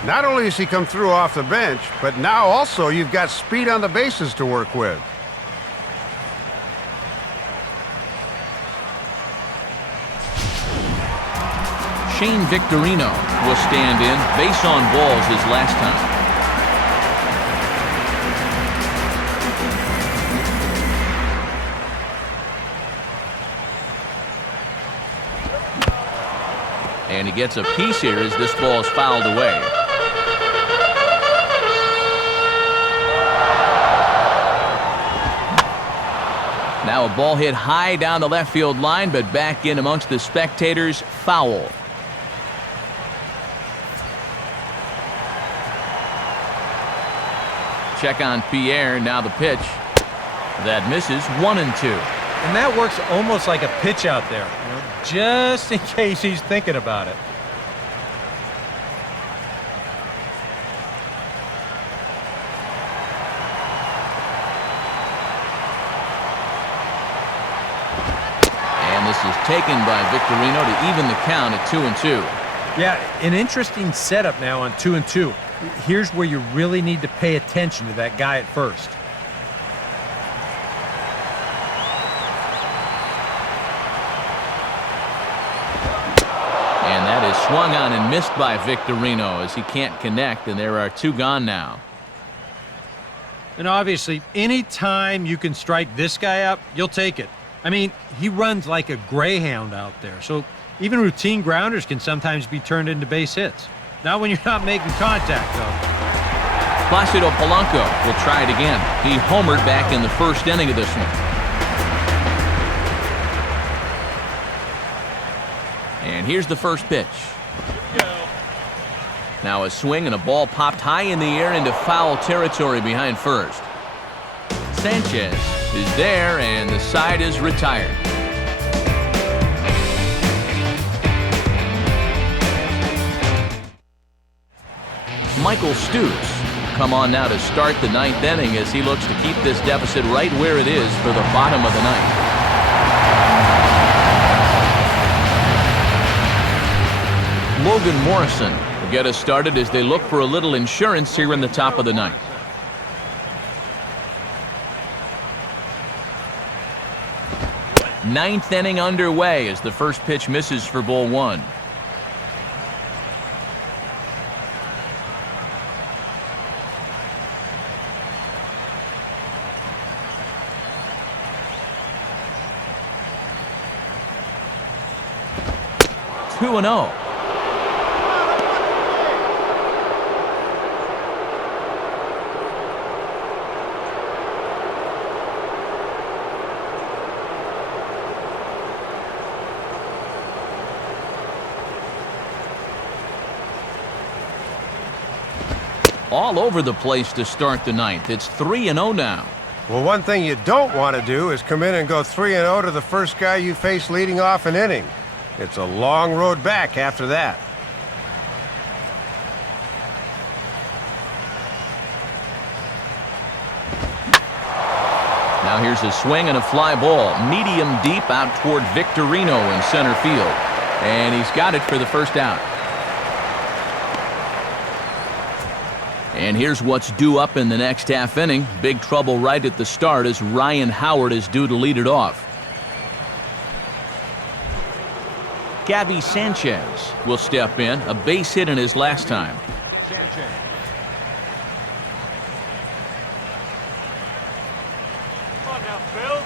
Not only has he come through off the bench, but now also you've got speed on the bases to work with. Shane Victorino will stand in. Base on balls his last time. And he gets a piece here as this ball is fouled away. Now a ball hit high down the left field line, but back in amongst the spectators. Foul. Check on Pierre. Now the pitch. That misses. 1-2. And that works almost like a pitch out there, you know, just in case he's thinking about it. And this is taken by Victorino to even the count at 2-2. Yeah, an interesting setup now on 2-2. Here's where you really need to pay attention to that guy at first. And that is swung on and missed by Victorino as he can't connect, and there are 2 gone now. And obviously, any time you can strike this guy up, you'll take it. I mean, he runs like a greyhound out there, so even routine grounders can sometimes be turned into base hits. Not when you're not making contact, though. Placido Polanco will try it again. He homered back in the first inning of this one. And here's the first pitch. Now a swing and a ball popped high in the air into foul territory behind first. Sanchez is there, and the side is retired. Michael Stoops come on now to start the 9th inning as he looks to keep this deficit right where it is for the bottom of the 9th. Logan Morrison will get us started as they look for a little insurance here in the top of the 9th. Ninth inning underway as the first pitch misses for ball 1. Two and 0. All over the place to start the 9th. It's 3-0 now. Well, one thing you don't want to do is come in and go 3-0 to the first guy you face leading off an inning. It's a long road back after that. Now here's a swing and a fly ball. Medium deep out toward Victorino in center field. And he's got it for the first out. And here's what's due up in the next half inning. Big trouble right at the start as Ryan Howard is due to lead it off. Gabby Sanchez will step in. A base hit in his last time. Sanchez. Come on now, Phils.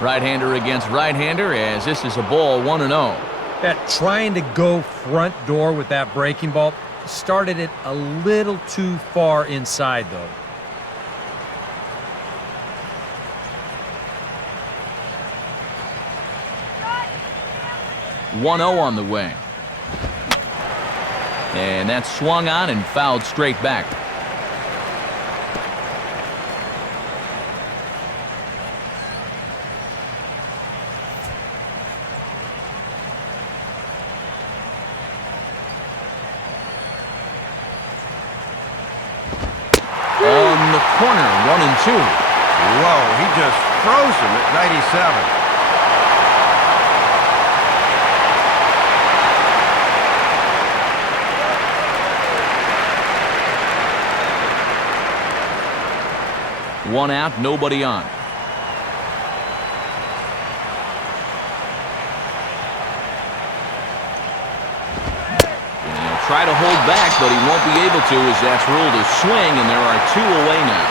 Right-hander against right-hander as this is a ball 1-0. That trying to go front door with that breaking ball started it a little too far inside, though. Right. 1-0 on the way. And that's swung on and fouled straight back. corner, 1-2. Whoa, he just froze him at 97. One out, nobody on. And he'll try to hold back, but he won't be able to as that's ruled a swing, and there are 2 away now.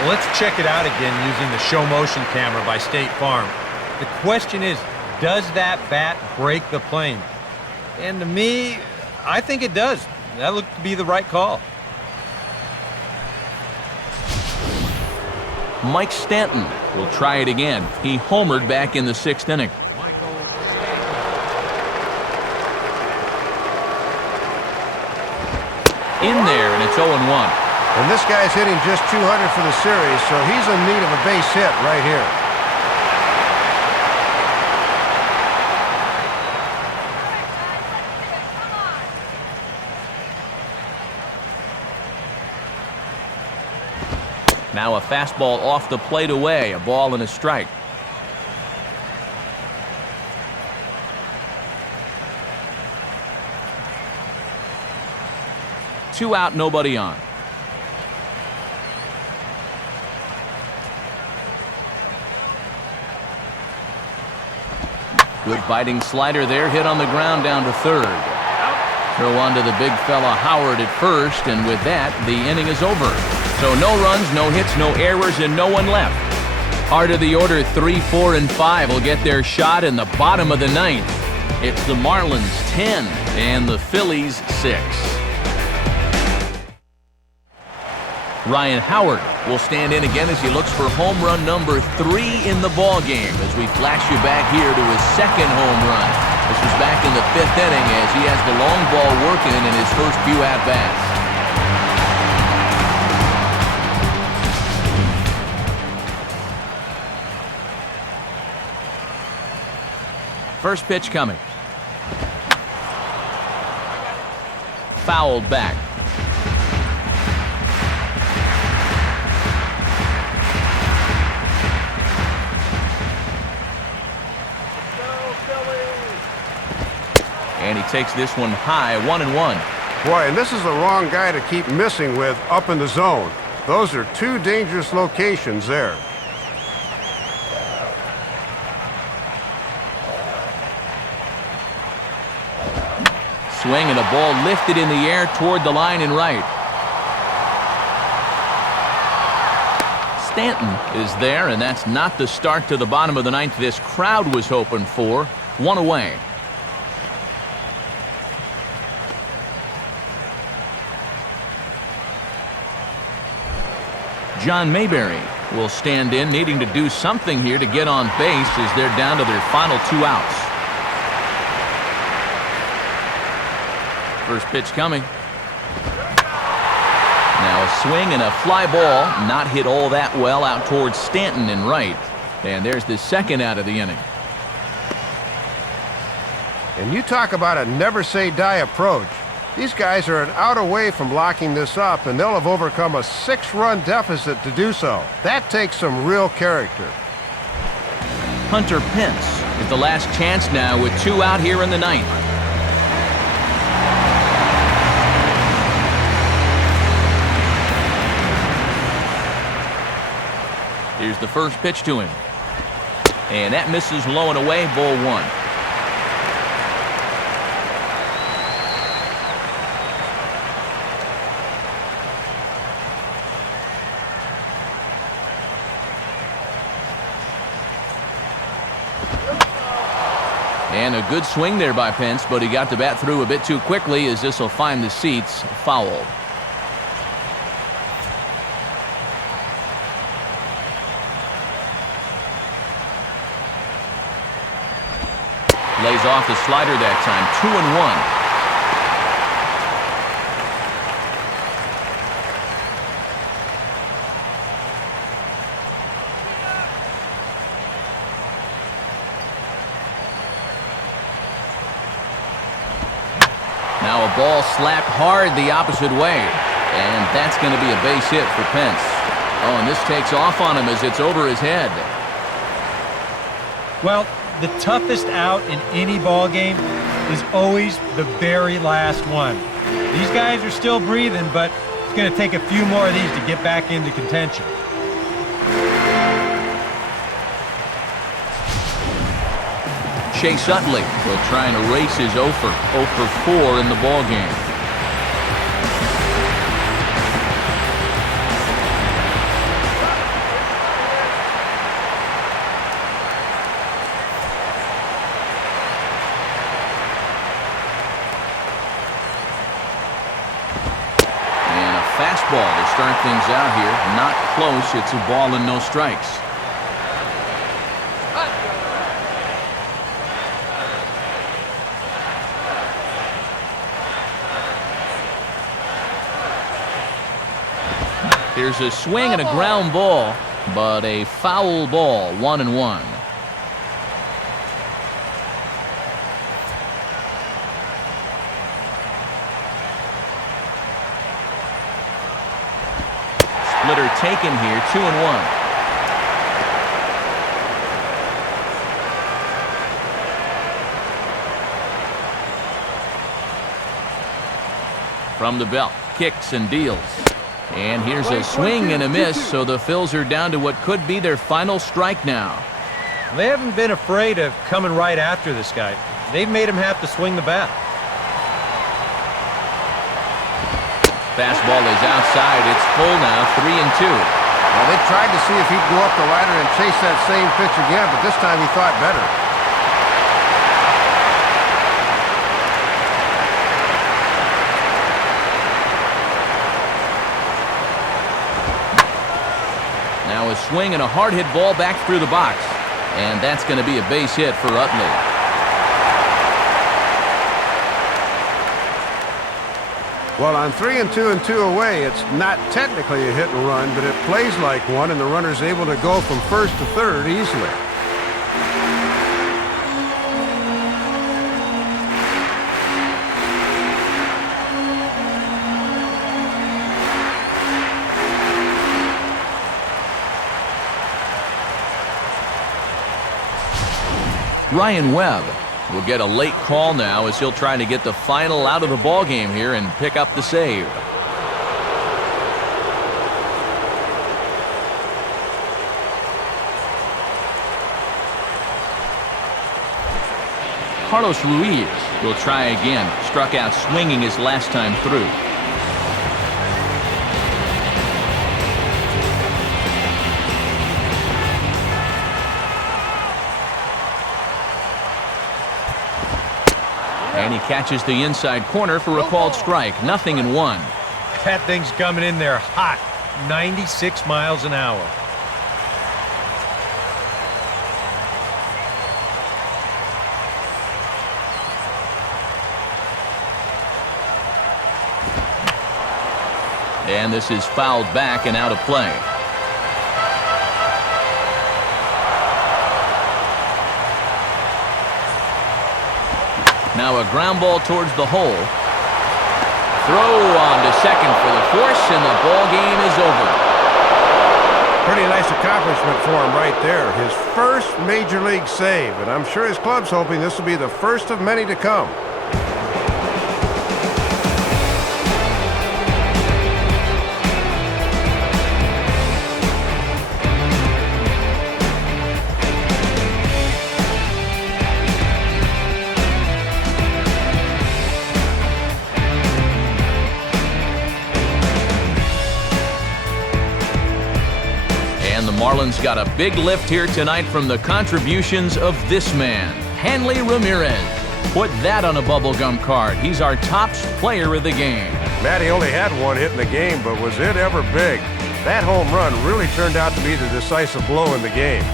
Well, let's check it out again using the show motion camera by State Farm. The question is, does that bat break the plane? And to me, I think it does. That looked to be the right call. Mike Stanton will try it again. He homered back in the 6th inning. In there, and it's 0-1. And this guy's hitting just 200 for the series, so he's in need of a base hit right here. Now a fastball off the plate away, a ball and a strike. Two out, nobody on. Good biting slider there, hit on the ground down to third. Throw on to the big fella Howard at first, and with that, the inning is over. So no runs, no hits, no errors, and no one left. Heart of the order 3, 4, and 5 will get their shot in the bottom of the 9th. It's the Marlins 10 and the Phillies 6. Ryan Howard will stand in again as he looks for home run number 3 in the ball game as we flash you back here to his 2nd home run. This was back in the 5th inning as he has the long ball working in his first few at-bats. First pitch coming. Fouled back. And he takes this one high, 1-1. Boy, and this is the wrong guy to keep missing with up in the zone. Those are 2 dangerous locations there. Swing and a ball lifted in the air toward the line and right. Stanton is there, and that's not the start to the bottom of the 9th this crowd was hoping for. 1 away. John Mayberry will stand in, needing to do something here to get on base as they're down to their final 2 outs. First pitch coming. Now a swing and a fly ball, not hit all that well out towards Stanton in right. And there's the 2nd out of the inning. And you talk about a never-say-die approach. These guys are an out away from locking this up, and they'll have overcome a 6-run deficit to do so. That takes some real character. Hunter Pence is the last chance now with 2 out here in the 9th. Here's the first pitch to him. And that misses low and away, ball 1. And a good swing there by Pence, but he got the bat through a bit too quickly as this will find the seats fouled. Lays off the slider that time, 2-1. The ball slapped hard the opposite way. And that's going to be a base hit for Pence. Oh, and this takes off on him as it's over his head. Well, the toughest out in any ball game is always the very last one. These guys are still breathing, but it's going to take a few more of these to get back into contention. Chase Utley will try and erase his 0 for 4 in the ball game. And a fastball to start things out here. Not close. It's a ball and no strikes. Here's a swing and a ground ball, but a foul ball, 1-1. Splitter taken here, 2-1. From the belt, kicks and deals. And here's a swing and a miss, so the Phils are down to what could be their final strike now. They haven't been afraid of coming right after this guy. They've made him have to swing the bat. Fastball is outside. It's full now, 3-2. Well, they tried to see if he'd go up the ladder and chase that same pitch again, but this time he thought better. Now a swing and a hard hit ball back through the box. And that's going to be a base hit for Utley. Well, on 3-2 and 2 away, it's not technically a hit and run, but it plays like one, and the runner's able to go from first to third easily. Ryan Webb will get a late call now as he'll try to get the final out of the ball game here and pick up the save. Carlos Ruiz will try again. Struck out swinging his last time through. And he catches the inside corner for a called strike. 0-1. That thing's coming in there hot. 96 miles an hour. And this is fouled back and out of play. Now a ground ball towards the hole. Throw on to second for the force, and the ball game is over. Pretty nice accomplishment for him right there. His first major league save, and I'm sure his club's hoping this will be the first of many to come. Marlins got a big lift here tonight from the contributions of this man, Hanley Ramirez. Put that on a bubblegum card. He's our top player of the game. Matty only had one hit in the game, but was it ever big? That home run really turned out to be the decisive blow in the game.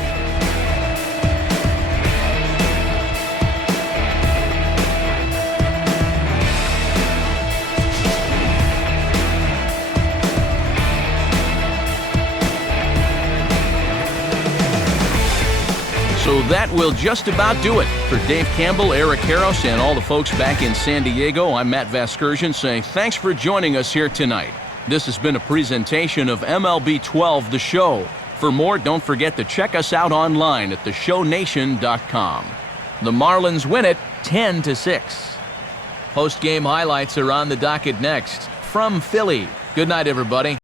So that will just about do it. For Dave Campbell, Eric Harros, and all the folks back in San Diego, I'm Matt Vasgersian saying thanks for joining us here tonight. This has been a presentation of MLB 12, The Show. For more, don't forget to check us out online at theshownation.com. The Marlins win it 10-6. Post-game highlights are on the docket next. From Philly, good night, everybody.